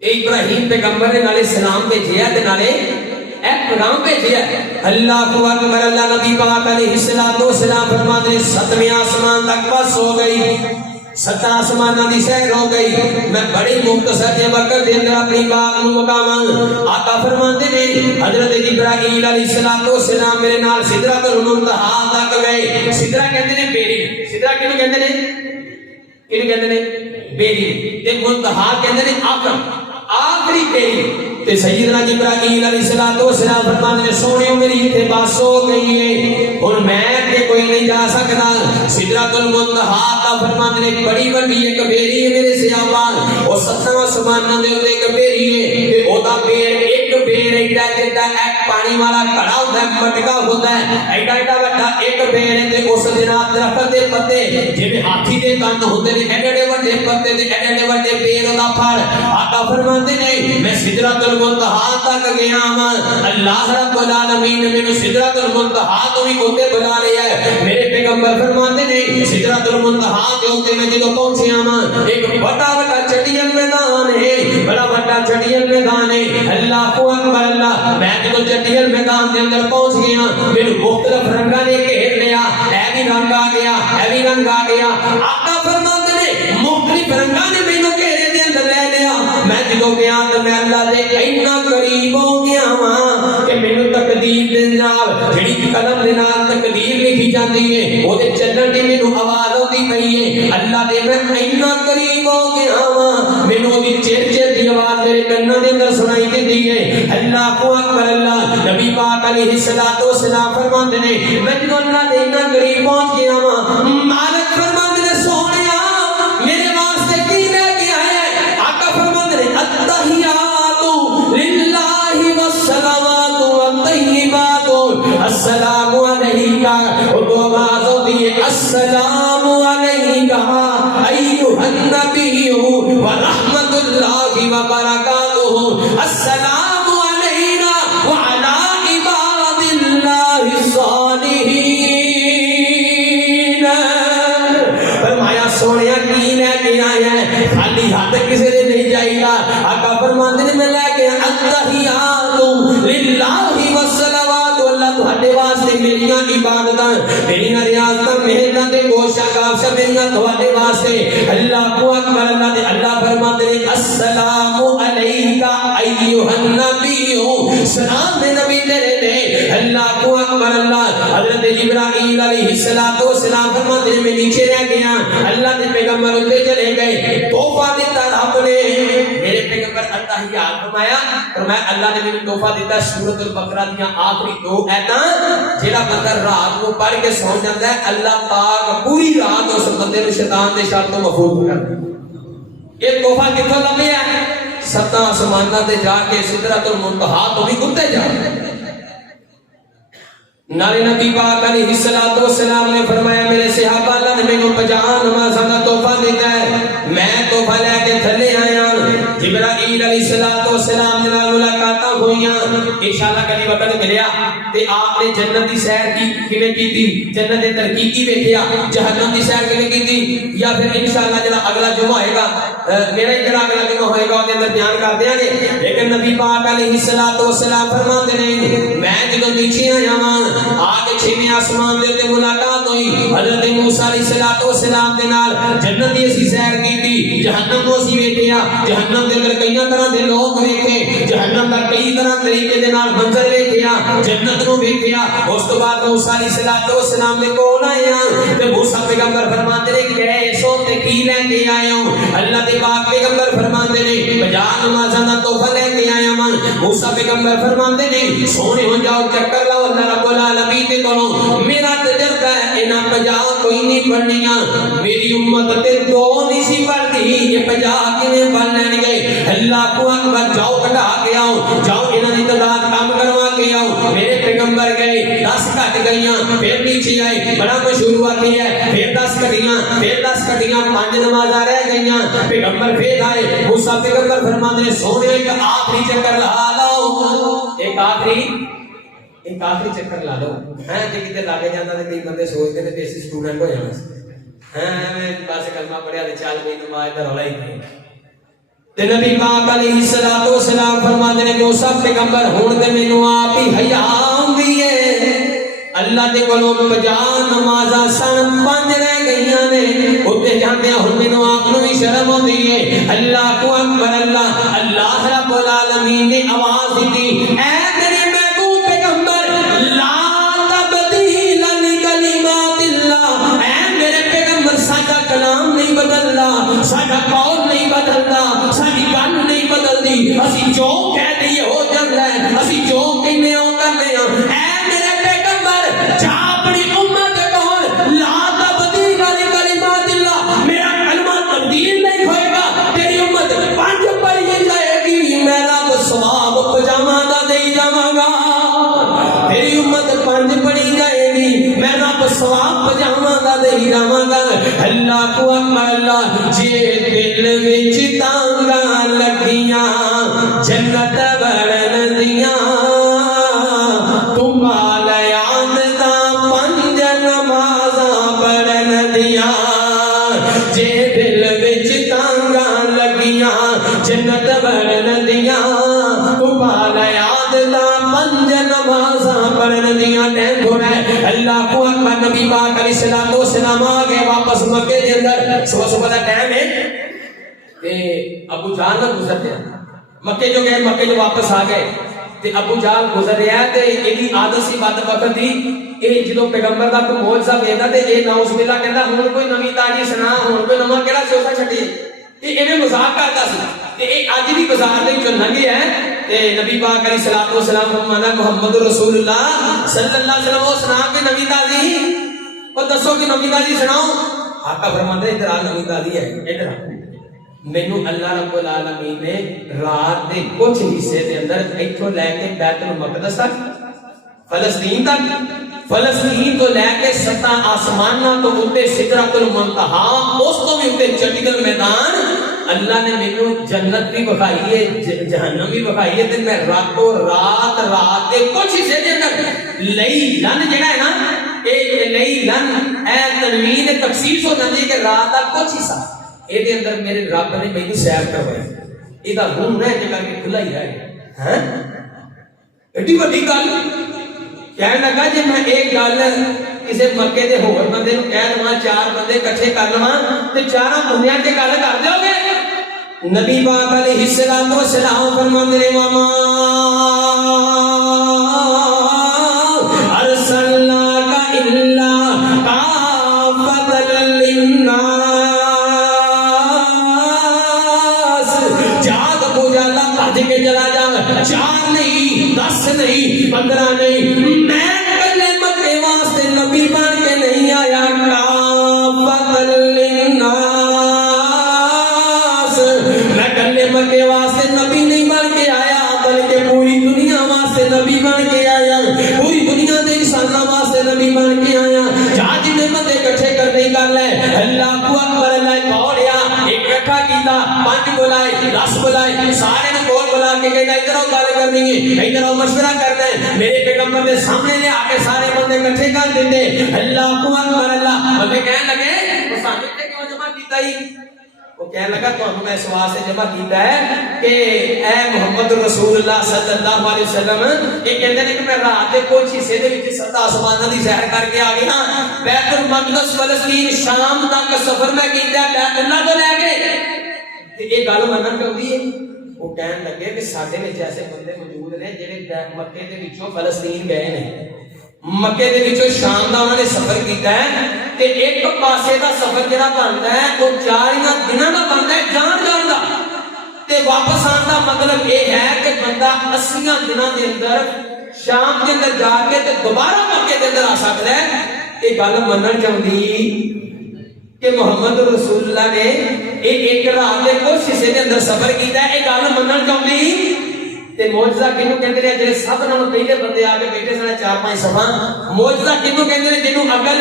اے ابراہیم پیغمبر نے نالے سلام بھیجیا تے نالے اے پیغام بھیجیا۔ اللہ اکبر، اللہ نبی پاک علیہ الصلوۃ والسلام فرماتے ہیں ستویں آسمان تک بس ہو گئی، ستا آسماناں دی سیر ہو گئی۔ میں بڑی مختصر دے وقت دے اندر اپنی بات نو مکاواں۔ آقا فرماتے نے حضرت جبرائیل علیہ الصلوۃ والسلام میرے نال سدرۃ المنتہا تک گئے۔ سدرہ کہندے نے بیری، سدرہ کینوں کہندے نے؟ کینوں کہندے نے؟ بیری۔ تے منتہا کہندے نے آخری بیری۔ تے سیدنا جبرائیل علیہ الصلوۃ والسلام فرماتے ہیں سونےو میری ایتھے بس ہو گئی ہے، ہن میں تے کوئی نہیں جا سکدا۔ سدرۃ المنتہا تا فرماتے ہیں بڑی وڈی ایک بیری ہے میرے صحابہ، او ستاں آسماناں دے اوتے ایک بیری ہے تے او دا پیر ایک پیر ایڈا جڑا ایک پانی والا گھڑا ہوندا ہے، مٹکا ہوندا ہے، ایڈا ایڈا وڈا ایک پیر ہے تے اس جناب درخت دے پتے جویں ہاتھی دے کان ہوندے نے، ایڈے ایڈے وڈے پتے تے ایڈے ایڈے وڈے پیر دا پھڑ۔ آقا فرماتے ہیں میں سدرۃ المنتہا تک گیا ہاں، اللہ رب العالمین نے مینوں سدرۃ المنتہا تو بھی اوتے بلا لیا ہے۔ میرے پیغمبر فرماتے ہیں سدرۃ المنتہا دے اوتے میں جدوں پہنچیا ہاں ایک بڑا بڑا چٹیل میدان ہے، بڑا بڑا چٹیل میدان ہے، اللہ اکبر اللہ، میں جو چٹیل میدان دے اندر پہنچ گیا، میرے مختلف رنگاں نے گھیر لیا، اے بھی رنگ آ گیا، اے بھی رنگ آ گیا، آقا فرماتے نے مختلف رنگاں نے مینوں گھیرے دے اندر لے لیا، میں جدوں گیا تو میں اللہ دے اتنا قریب ہو گیا ہاں کہ مینوں تقدیر دے نال جڑی قلم دے نال تقدیر لکھی جاندی ہے او دے چلن دی مینوں آواز ہوندی پئی ہے، اللہ دے میں اتنا قریب ہو گیا ہاں مینوں دی چر چر دی آواز میرے کاناں دے اندر سنائی دیندی ہے، اللہ اکبر اللہ، نبی پاک علیہ الصلوۃ والسلام فرماتے نے میں جدوں اللہ دے اتنا قریب پہنچ گیا ہاں، مالک فرماتے نے سونیا میرے واسطے کی لے کے آیا ہے، آقا فرماتے نے التحیات للہ والصلوات والطیبات السلام علیکا، اور تو آواز ہوتی ہے السلام علیکا ایھا النبی ورحمۃ اللہ وبرکاتہ، السلام علینا وعلی عباد اللہ الصالحین۔ فرمایا سونیا کی لے کے آیا ہے، خالی ہاتھ کسی نے نہیں جائے گا، آقا فرماتے ہیں میں لے کے التحیات للہ والصلوات، اللہ تہاڈے واسطے میریاں عبادتاں میریاں ریاضتاں محنتاں تے گوشہ گاوشہ میریاں تہاڈے واسطے، اللہ اکبر اللہ تے اللہ فرماتے ہیں السلام علیکا ایھا النبی، سلام دے نبی تیرے تے، اللہ اکبر اللہ، حضرت جبرائیل علیہ السلام فرماتے ہیں میں نیچے رہ گیا، اللہ دے پیغمبر اندر چلے گئے، تحفہ دیتا رب نے میرے پیغمبر التحیات فرمایا اللہ نے مجھے تحفہ دیتا سورۃ البقرہ دیاں آخری 2 آیتاں، جڑا بندہ رات کو پڑھ کے سو جاتا ہے اللہ پاک پوری رات اس بندے نوں شیطان دے شر تو محفوظ کر دے۔ یہ تحفہ کتھوں لبھیا ہے؟ 7 آسماناں تے جا کے سدرۃ المنتہا تو بھی کتے جا نالے نبی پاک علیہ السلام نے فرمایا میرے صحابہ اللہ نے مینوں 50 نمازاں دا تحفہ دیتا ہے، میں تحفہ لے کے تھلے آیا، جبرائیل علیہ السلام دے نال ملاقاتاں ہوئیاں، انشاءاللہ کبھی وقت ملیا تے آپ نے جنت دی سیر کی کیویں کیتی، جنت دے ترقی ویکھیا، جہنم دی سیر کیویں کیتی، یا پھر انشاءاللہ جڑا اگلا جمعہ ہوئے گا میرا جڑا اگلا جمعہ ہوئے گا اودے اندر بیان کر دیاں گے، لیکن نبی پاک علیہ السلام فرماتے ہیں میں جدوں نیچے آیا ہاں آگے 6ویں آسمان دے تے ملاقات ہوئی، حضرت موسیٰ علیہ السلام دے نال جنت دی اسی سیر کیتی، جہنم کو اسی ویکھیا، جہنم دے اندر کئی طرح دے لوگ ویکھے، جہنم دا کئی طرح طریقے دے نال منظر ویکھیا، جنت نو ویکھیا، اس تو بعد موسیٰ علیہ السلام دے کول آیا تے موسیٰ پیغمبر فرماتے نے کہ اے سو تے کی لے کے آیا ہوں، اللہ دے پاک پیغمبر فرماتے نے 50 نمازاں دا تحفہ لے کے آیا ہوں، موسیٰ پیغمبر فرماتے نے سونے ہو جاؤ چکر لاؤ اللہ رب العالمین دے کولوں، میرا تجربہ ہے انہاں 50 کوئی نہیں پڑھنیاں، میری امت تے 2 نہیں سی پڑھدی، یہ 50 کیویں پڑھ لین گے، اللہ اکبر جاؤ کٹا کے آؤ، جاؤ انہاں دی تعداد کم کروا کے آؤ، میرے پیغمبر گئے 10 گھٹ گئیاں، پھر نیچے آئے، بڑا مشہور واقعہ ہے، پھر 10 گھٹیاں، پھر 10 گھٹیاں، 5 نمازاں رہ گئیاں، پیغمبر پھر آئے، موسیٰ پیغمبر فرماتے ہیں سونے ایک آخری چکر لا لو، ایک آخری چکر لا لو، ہیں جی کتے لاگے جانا تے کئی بندے سوچتے ہیں کہ اسی سٹوڈنٹ ہو جانا، ہیں بس کلمہ پڑھیا تے چل کوئی نماز دا رولا ہی نہیں، تے نبی پاک علیہ السلام فرماتے ہیں موسیٰ پیغمبر ہن تے مینوں آپ ہی حیا آندی ہے، اللہ دے کولوں 50 نمازاں سن 5 رہ گئیاں نے، اوتے جاندیاں ہن مینوں آپ نوں بھی شرم ہوندی ہے، اللہ اکبر اللہ، اللہ رب العالمین نے آواز دی اے میرے محبوب پیغمبر لا تبدیل لکلمات اللہ، اے میرے پیغمبر ساڈا کلام نہیں بدلدا، ساڈا قول نہیں بدلدا، ساڈی گل نہیں بدلدی، اسی جو کہہ دئیے ہو جاندا ہے، اسی جو کہنے او کرنے ہاں، اے میرے پیغمبر جا اپنی امت کول لا تبدیل لکلمات اللہ، میرا کلمہ تبدیل نہیں ہوئے گا، تیری امت 5 پڑھی جائے گی، میں رب ثواب 50 دا دے جاواں گا، تیری امت 5 پڑھی جائے گی، میں رب ثواب 50 دا دے جاواں گا، اللہ اکبر اللہ، جے دل وچ تانگاں لگیاں جنت بڑھن دیاں، تم آلیان دا 5 نمازاں پڑھن دیاں، جے دل وچ تانگاں لگیاں جنت بڑھن دیاں تو پالا یاد دا پنج نمازاں پڑھن دیاں ٹائم تھوڑا ہے اللہ کو اکبر نبی پاک علیہ الصلوۃ والسلام آ گئے واپس مکے دے اندر صبح صبح دا ٹائم ہے تے ابو جہل نہ گزر گیا مکے جو گئے مکے جو واپس آ گئے تے ابو جہل گزر رہا ہے تے ایدی عادت سی بات وقت دی اے جدوں پیغمبر دا کوئی معجزہ ویکھدا تے اے نعوذ باللہ کہندا ہن کوئی نویں تاجی سنا ہن کوئی نواں کیڑا سوسا چھڈی اے ایویں مذاق کردا سی تے اے اج بھی بازار دے وچوں لنگھیا ہے تے نبی پاک علیہ الصلوۃ والسلام فرمانا محمد رسول اللہ صلی اللہ علیہ وسلم سنا کے نویں تاجی او دسو کہ نویں تاجی سناؤ آقا فرماتے ادھر آ نویں تاجی ہے ادھر مینوں اللہ رب العالمین نے رات دے کچھ حصے دے اندر ایتھوں لے کے بیت المقدس تک فلسطین تو لے کے سطح آسماناں تو اوتے سدرۃ المنتہا اس تو بھی اوتے چنڈیگڑھ میدان اللہ نے مینوں جنت بھی بخائی ہے جہنم بھی بخائی ہے تے میں راتوں رات دے کچھ حصے دے اندر لیلن جڑا ہے نا اے لیلن اے تنوین تخصیص ہو جاندی کہ رات دا کچھ حصہ اے دے اندر میرے رب نے مینوں سیر کروائی اے دا ہن ہے کہ کھلا ہی ہے ہیں ایڈی بڑی گل کہنے لگا جی میں ایک گل کسی مکے دے ہور بندے نوں کہہ دواں چار بندے اکٹھے کر لواں تے چاراں بندیاں تے گل کر دیو گے نبی پاک علیہ الصلوۃ والسلام فرماندے نے ماما ارسلناک الا کافۃ للناس جاگ بجالا بھج کے چلا جا چار نہیں 10 نہیں 15 نہیں میں کلے مکے واسطے نبی بن کے نہیں آیا کافۃ للناس میں کلے مکے واسطے نبی نہیں بن کے آیا بلکہ پوری دنیا واسطے نبی بن کے آیا پوری دنیا دے انساناں واسطے نبی بن کے آیا جا جنے بندے اکٹھے کرنے کر لے اللہ اکبر اللہ پڑھیا اکٹھا کیتا 5 بلائے 10 بلائے سارے نے کول بلا کے کہنا ادھر آؤ گل کرنی ہے ادھر آؤ مشورہ کرنا ہے میرے پیغمبر دے سامنے لے آ کے سارے بندے اکٹھے کر دیتے اللہ اکبر اللہ بندے کہنے لگے وہ سامنے تے کیوں جمع کیتا ہی وہ کہنے لگا تانوں میں اس واسطے جمع کیتا ہے کہ اے محمد رسول اللہ صلی اللہ علیہ وسلم یہ کہندے نے کہ میں رات دے کچھ حصے دے وچ ستا آسماناں دی سیر کر کے آ گیا ہاں بیت المقدس فلسطین شام تک سفر میں کیتا ہے بیت اللہ تو لے کے تے یہ گل منن چاہندی ہے وہ کہنے لگے کہ ساڈے وچ ایسے بندے موجود نے جڑے مکے دے وچوں فلسطین گئے نے مکے دے وچوں شام دا انہاں نے سفر کیتا ہے تے ایک پاسے دا سفر جڑا بندا ہے وہ 4 دناں دا بندا ہے جان جان دا تے واپس آن دا مطلب یہ ہے کہ بندہ 80 دناں دے اندر شام دے اندر جا کے تے دوبارہ مکے دے اندر آ سکدا ہے یہ گل منن چاہندی کہ محمد رسول اللہ نے ایک رات دے کچھ حصے دے اندر سفر کیتا ہے یہ گل منن چاہندی تے معجزہ کینوں کہندے نے جڑے سب نال پہلے بندے آ کے بیٹھے سن 4-5 صفاں معجزہ کینوں کہندے نے جنوں عقل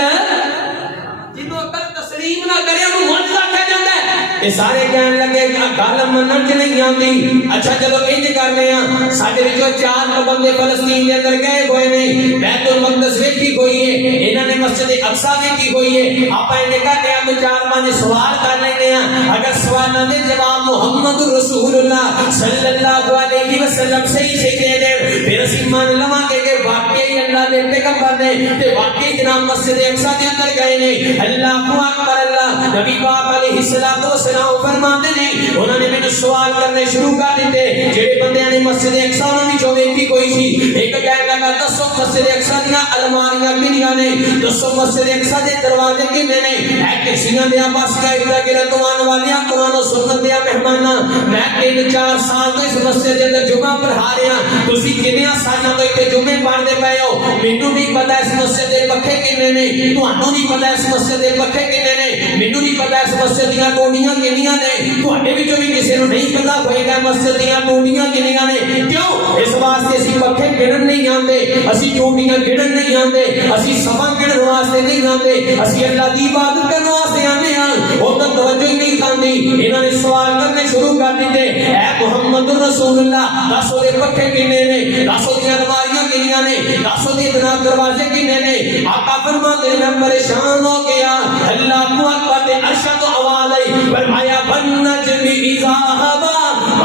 تسلیم نہ کرے وہ معجزہ کہہ جاندا ہے یہ سارے کہن لگے کہ گل منن چ نہیں آندی اچھا چلو انج کرنے ہاں ساڈے وچوں 4 بندے فلسطین دے اندر گئے ہوئے نہیں بیت المقدس ویکھی ہوئی ہے انہاں نے مسجد اقصی ویکھی ہوئی ہے آپا نے کہا کہ 4-5 سوال کر لینے ہاں اگر سوالاں دے جواب محمد رسول اللہ صلی اللہ علیہ وسلم صحیح دے دے پھر اسی مان لواں گے کہ واقعی اللہ دے پیغمبر نے تے واقعی جناب مسجد اقصی دے اندر گئے نے اللہ اکبر اللہ نبی پاک علیہ الصلوۃ والسلام فرماتے نے انہوں نے مجھے سوال کرنے شروع کر دیتے جڑے بندے نے مسجد اقصی میں جو ویکھی کوئی سی ایک کہنے لگا دسو مسجد اقصی دی الماریاں کنیاں نے دسو مسجد اقصی دے دروازے کنے نے اے کسیاں دے پاس کا گرتوان والیاں قرآن و سنت دے مہماناں میں 3-4 سال تو اس مسجد دے اندر جمعہ پڑھا رہا تسی کنیاں سالاں تو ایتھے جمعے پڑھدے پئے ہو مینوں نہیں پتہ اس مسجد دے پکھے کنے نے تانوں نہیں پتہ اس مسجد دے پکھے کنے نے مینوں نہیں پتہ اس مسجد دیاں ٹوٹیاں کنیاں نے تواڈے وچوں بھی کسے نوں نہیں پتہ ہوئے گا مسجد دیاں ٹوٹیاں کنیاں نے کیوں اس واسطے اسی پکھے گنن نہیں آندے اسی ٹوٹیاں گنن نہیں آندے اسی صفاں گنن واسطے نہیں آندے اسی اللہ دی عبادت کرن واسطے آندے ہاں او تے توجہ ہی نہیں کھاندی انہاں نے سوال کرنے شروع کر دیتے اے محمد رسول اللہ دسو دے پکھے کنے نے دسو دی الماریاں کنیاں نے دسو دی جناب دروازے کنے نے آقا فرماتے ہیں میں پریشان ہو گیا اللہ کو اکبر عرش تو آواز آئی فرمایا بن نجم اذا ہوا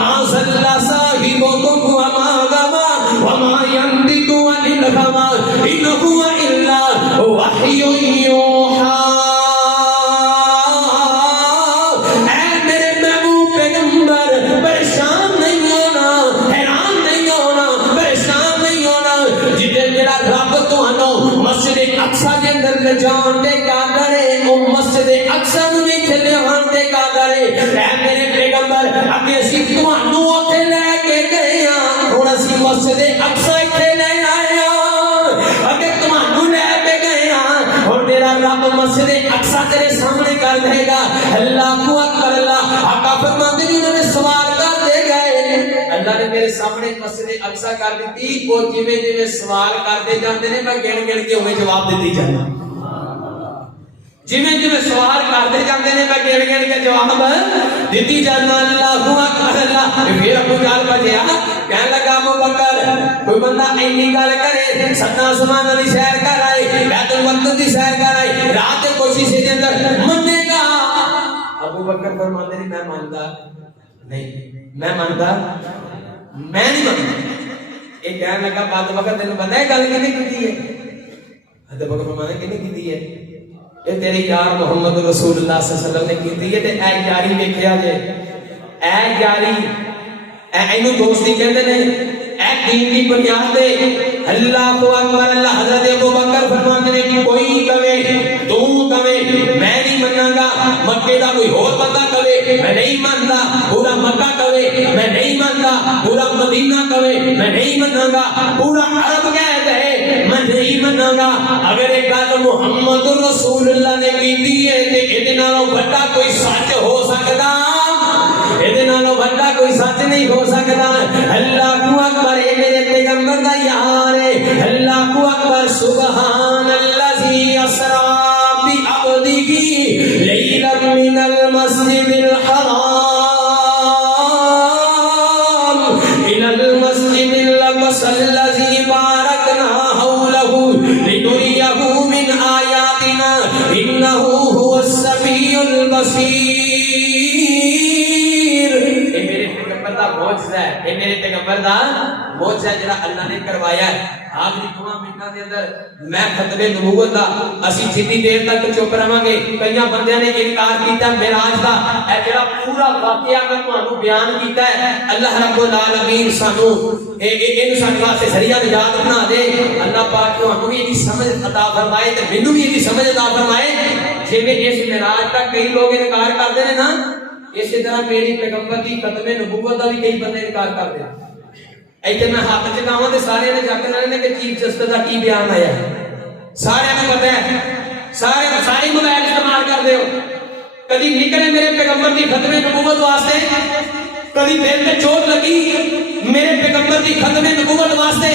چلے ہون تے قادر اے میرے پیغمبر اگے اسی تانوں اوتھے لے کے گئے ہاں ہن اسی مسجد اقصی تے لے آئے ہاں اگے تانوں لے کے گئے ہاں ہن میرا رب مسجد اقصی تیرے سامنے کر دے گا اللہ اکبر اللہ آقا فرماتے ہیں انہوں نے سوال کر دے گئے اللہ نے میرے سامنے مسجد اقصی کر دیتی وہ جویں جویں سوال کرتے جاندے نے میں گن گن کے انہیں جواب دیتی جانا جویں جویں سوال کرتے جاندے نے میں گن گن کے جواب دیتی جانا اللہ اکبر اللہ پھر ابو جہل بجیا کہنے لگا ابو بکر کوئی بندہ اینی گل کرے سنا سمانا دی سیر کر آئے بیت المقدس دی سیر کر آئے رات کوشش دے اندر منے گا ابو بکر فرماتے ہیں میں مانتا نہیں میں مانتا میں نہیں مانتا یہ کہنے لگا بات وقت تینوں پتہ ہے گل کنے کیتی ہے ابو بکر فرماتے ہیں کنے کیتی ہے یہ تیرے یار محمد رسول اللہ صلی اللہ علیہ وسلم نے کیتی ہے تے اے یاری ویکھیا جے اے یاری اینو دوستی کہندے نے اے دین دی بنیاد تے اللہ اکبر اللہ حضرت ابو بکر فرماتے ہیں کہ کوئی کہے تو کہے میں نہیں مناں گا مکے دا کوئی اور بندہ کہے میں نہیں مانتا پورا مکہ کہے میں نہیں مانتا پورا مدینہ کہے میں نہیں مناں گا پورا عرب کہے تے میں نہیں مناں گا اگر ایک گل محمد رسول اللہ نے کیتی ہے تے اے دے نالوں بڑا کوئی سچ ہو سکدا اے نالوں بڑا کوئی سچ نہیں ہو سکتا اللہ اکبر اے میرے پیغمبر دا یار ہے اللہ اکبر سبحان الذی اسری بعبدہ لیلا من المسجد الحرام الى المسجد الاقصى الذي باركنا حوله لنريه من آیاتنا انه هو السمیع البصیر معجزہ ہے یہ میرے پیغمبر دا معجزہ جڑا اللہ نے کروایا ہے آخری 2 منٹاں دے اندر میں ختم نبوت دا اسی جتنی دیر تک چپ رہاں گے کئی بندیاں نے انکار کیتا معراج دا اے جڑا پورا واقعہ میں تانوں بیان کیتا ہے اللہ رب العالمین سانو این ساڈے واسطے ذریعہ نجات بنا دے اللہ پاک تانوں بھی ایسی سمجھ عطا فرمائے تے مینوں بھی ایسی سمجھ عطا فرمائے جویں اس معراج دا کئی لوگ انکار کردے نے نا اسی طرح میری پیغمبر کی ختم نبوت کا بھی کئی بندے انکار کرتے ہیں ایتھے میں ہاتھ چکاواں تے سارے نے جا کے لے کہ چیف جسٹس دا کی بیان آیا ہے سارے کو پتہ ہے سارے موبائل استعمال کردے ہو کبھی نکلے میرے پیغمبر کی ختم نبوت واسطے کبھی دل تے چوٹ لگی میرے پیغمبر کی ختم نبوت واسطے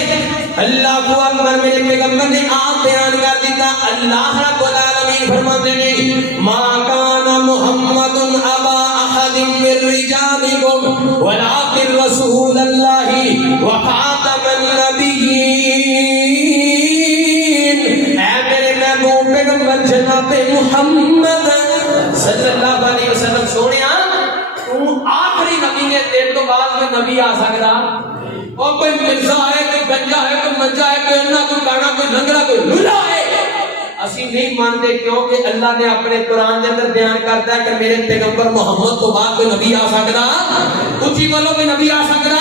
اللہ اکبر میرے پیغمبر نے آپ بیان کر دیتا اللہ رب العالمین فرماتے ہیں ما کان محمد ابا احد من رجالکم ولکن رسول اللہ وخاتم النبیین اے میرے محبوب پیغمبر جناب محمد صلی اللہ علیہ وسلم سونیا تو آخری نبی ہے تیرے تو بعد میں نبی آ سکتا اور کوئی مرزا ہے کوئی گنجا ہے کوئی منجا ہے کوئی انہ کوئی کانا کوئی لنگڑا کوئی لولا ہے اسی نہیں مانتے کیونکہ اللہ نے اپنے قرآن کے اندر بیان کرتا ہے کہ میرے پیغمبر محمد تو بعد کوئی نبی آ سکتا اچھی بولو کوئی نبی آ سکتا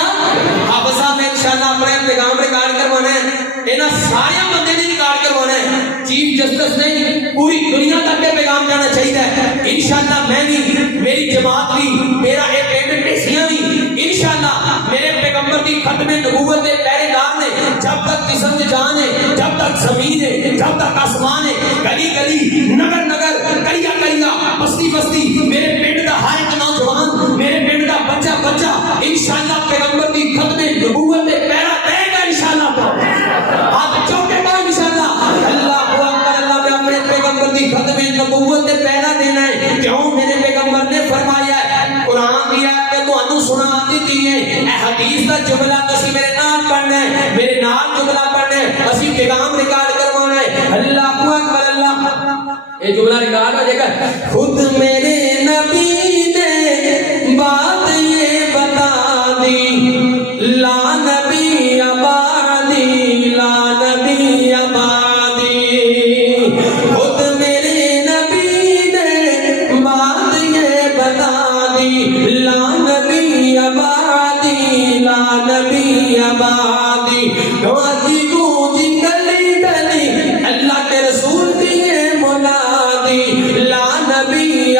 حافظہ میں انشاءاللہ اپنے پیغام ریکارڈ کروانا ہے انہاں سارے بندے نے ریکارڈ کروانا ہے چیف جسٹس نہیں پوری دنیا تک کے پیغام جانا چاہیے انشاءاللہ میں بھی میری جماعت بھی میرا ایک پیمنٹ پیسیاں بھی انشاءاللہ میرے پیغمبر کی ختم نبوت کے پہرے دار نے جب تک جسم جان ہے جب تک زمین ہے جب تک آسمان ہے گلی گلی نگر نگر کلیا کلیا بستی بستی میرے پنڈ کا ہر ایک نوجوان میرے پنڈ کا بچہ بچہ انشاءاللہ پیغمبر کی ختم نبوت کے پہرا دے گا انشاءاللہ آپ چوکے گا انشاءاللہ اللہ اکبر اللہ نے اپنے پیغمبر کی ختم نبوت کے پہرا دینا ہے کیوں میرے پیغمبر نے فرمایا ہے قرآن دیا کہ تو انو سنا دیتی ہے اے حدیث کا جملہ کسی میرے نام پڑھنا ہے میرے نام جملہ پڑھنا ہے اسی پیغام ریکارڈ کروانا ہے اللہ اکبر اللہ یہ جملہ ریکارڈ ہو جائے گا خود میرے نبی نے بات یہ بتا دی لا نبی آبادی لا نبی آبادی خود میرے نبی نے بات یہ بتا دی لا نبی آبادی لا نبی آبادی گواتی گونجی گلی گلی اللہ کے رسول کی منادی لا نبی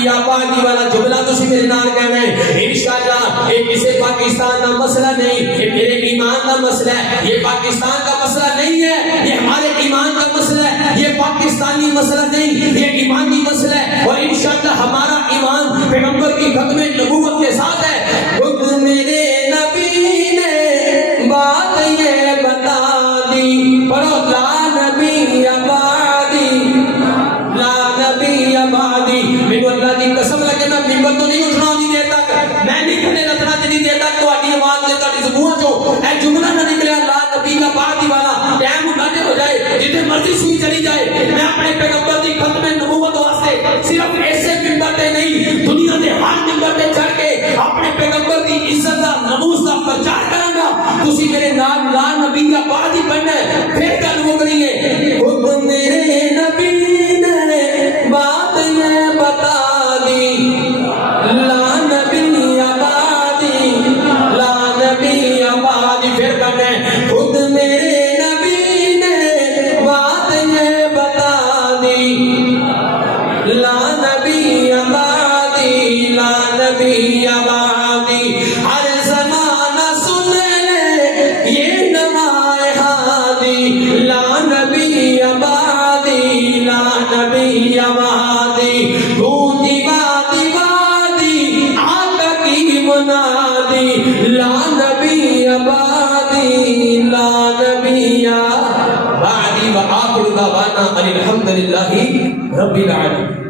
بعدی یا بعدی والا جملہ تسی میرے نال کہنا ہے انشاءاللہ. یہ کسی پاکستان کا مسئلہ نہیں, یہ میرے ایمان کا مسئلہ ہے. یہ پاکستان کا مسئلہ نہیں ہے, یہ ہمارے ایمان کا مسئلہ ہے. یہ پاکستانی مسئلہ نہیں, یہ ایمانی مسئلہ ہے. اور انشاءاللہ ہمارا ایمان پیغمبر کی ختم نبوت کے ساتھ ہے. خود میرے نبی نے بات یہ بتا دی, پڑھو لا نبی آبادی, لا نبی آبادی. میرے اللہ کی قسم لگے میں ممبر تو نہیں اٹھنا نہیں دیتا, میں نہیں کھڑے رکھنا نہیں دیتا تو آدھی آواز دے تاری زبون جو اے جملہ نہ نکلے لا نبی آبادی والا ٹائم اٹھانے ہو جائے جتنے مرضی سوئی چلی جائے. میں اپنے پیغمبر کی ختم نبوت واسطے صرف ایسے ممبر پہ نہیں, دنیا کے ہر ممبر پہ چڑھ کے اپنے پیغمبر کی عزت کا ناموس کا پرچار کروں گا. تسی میرے نام لا نبی آبادی پڑھنا ہے. پھر گل ہو گئی ہے خود میرے نبی نے بات یہ بتا دی, لا نبی آبادی, لا نبی آبادی. پھر کرنا ہے خود میرے نبی نے بات یہ بتا دی, لا نبی آبادی, لا نبی آبادی. ہر زمانہ سن لے یہ نوائے ہادی, لا نبی آبادی, لا نبی آبادی. گونجی وادی وادی آقا کی منادی, لا نبی آبادی, لا نبی آبادی. وآخر دعوانا ان الحمدللہ رب العالمین.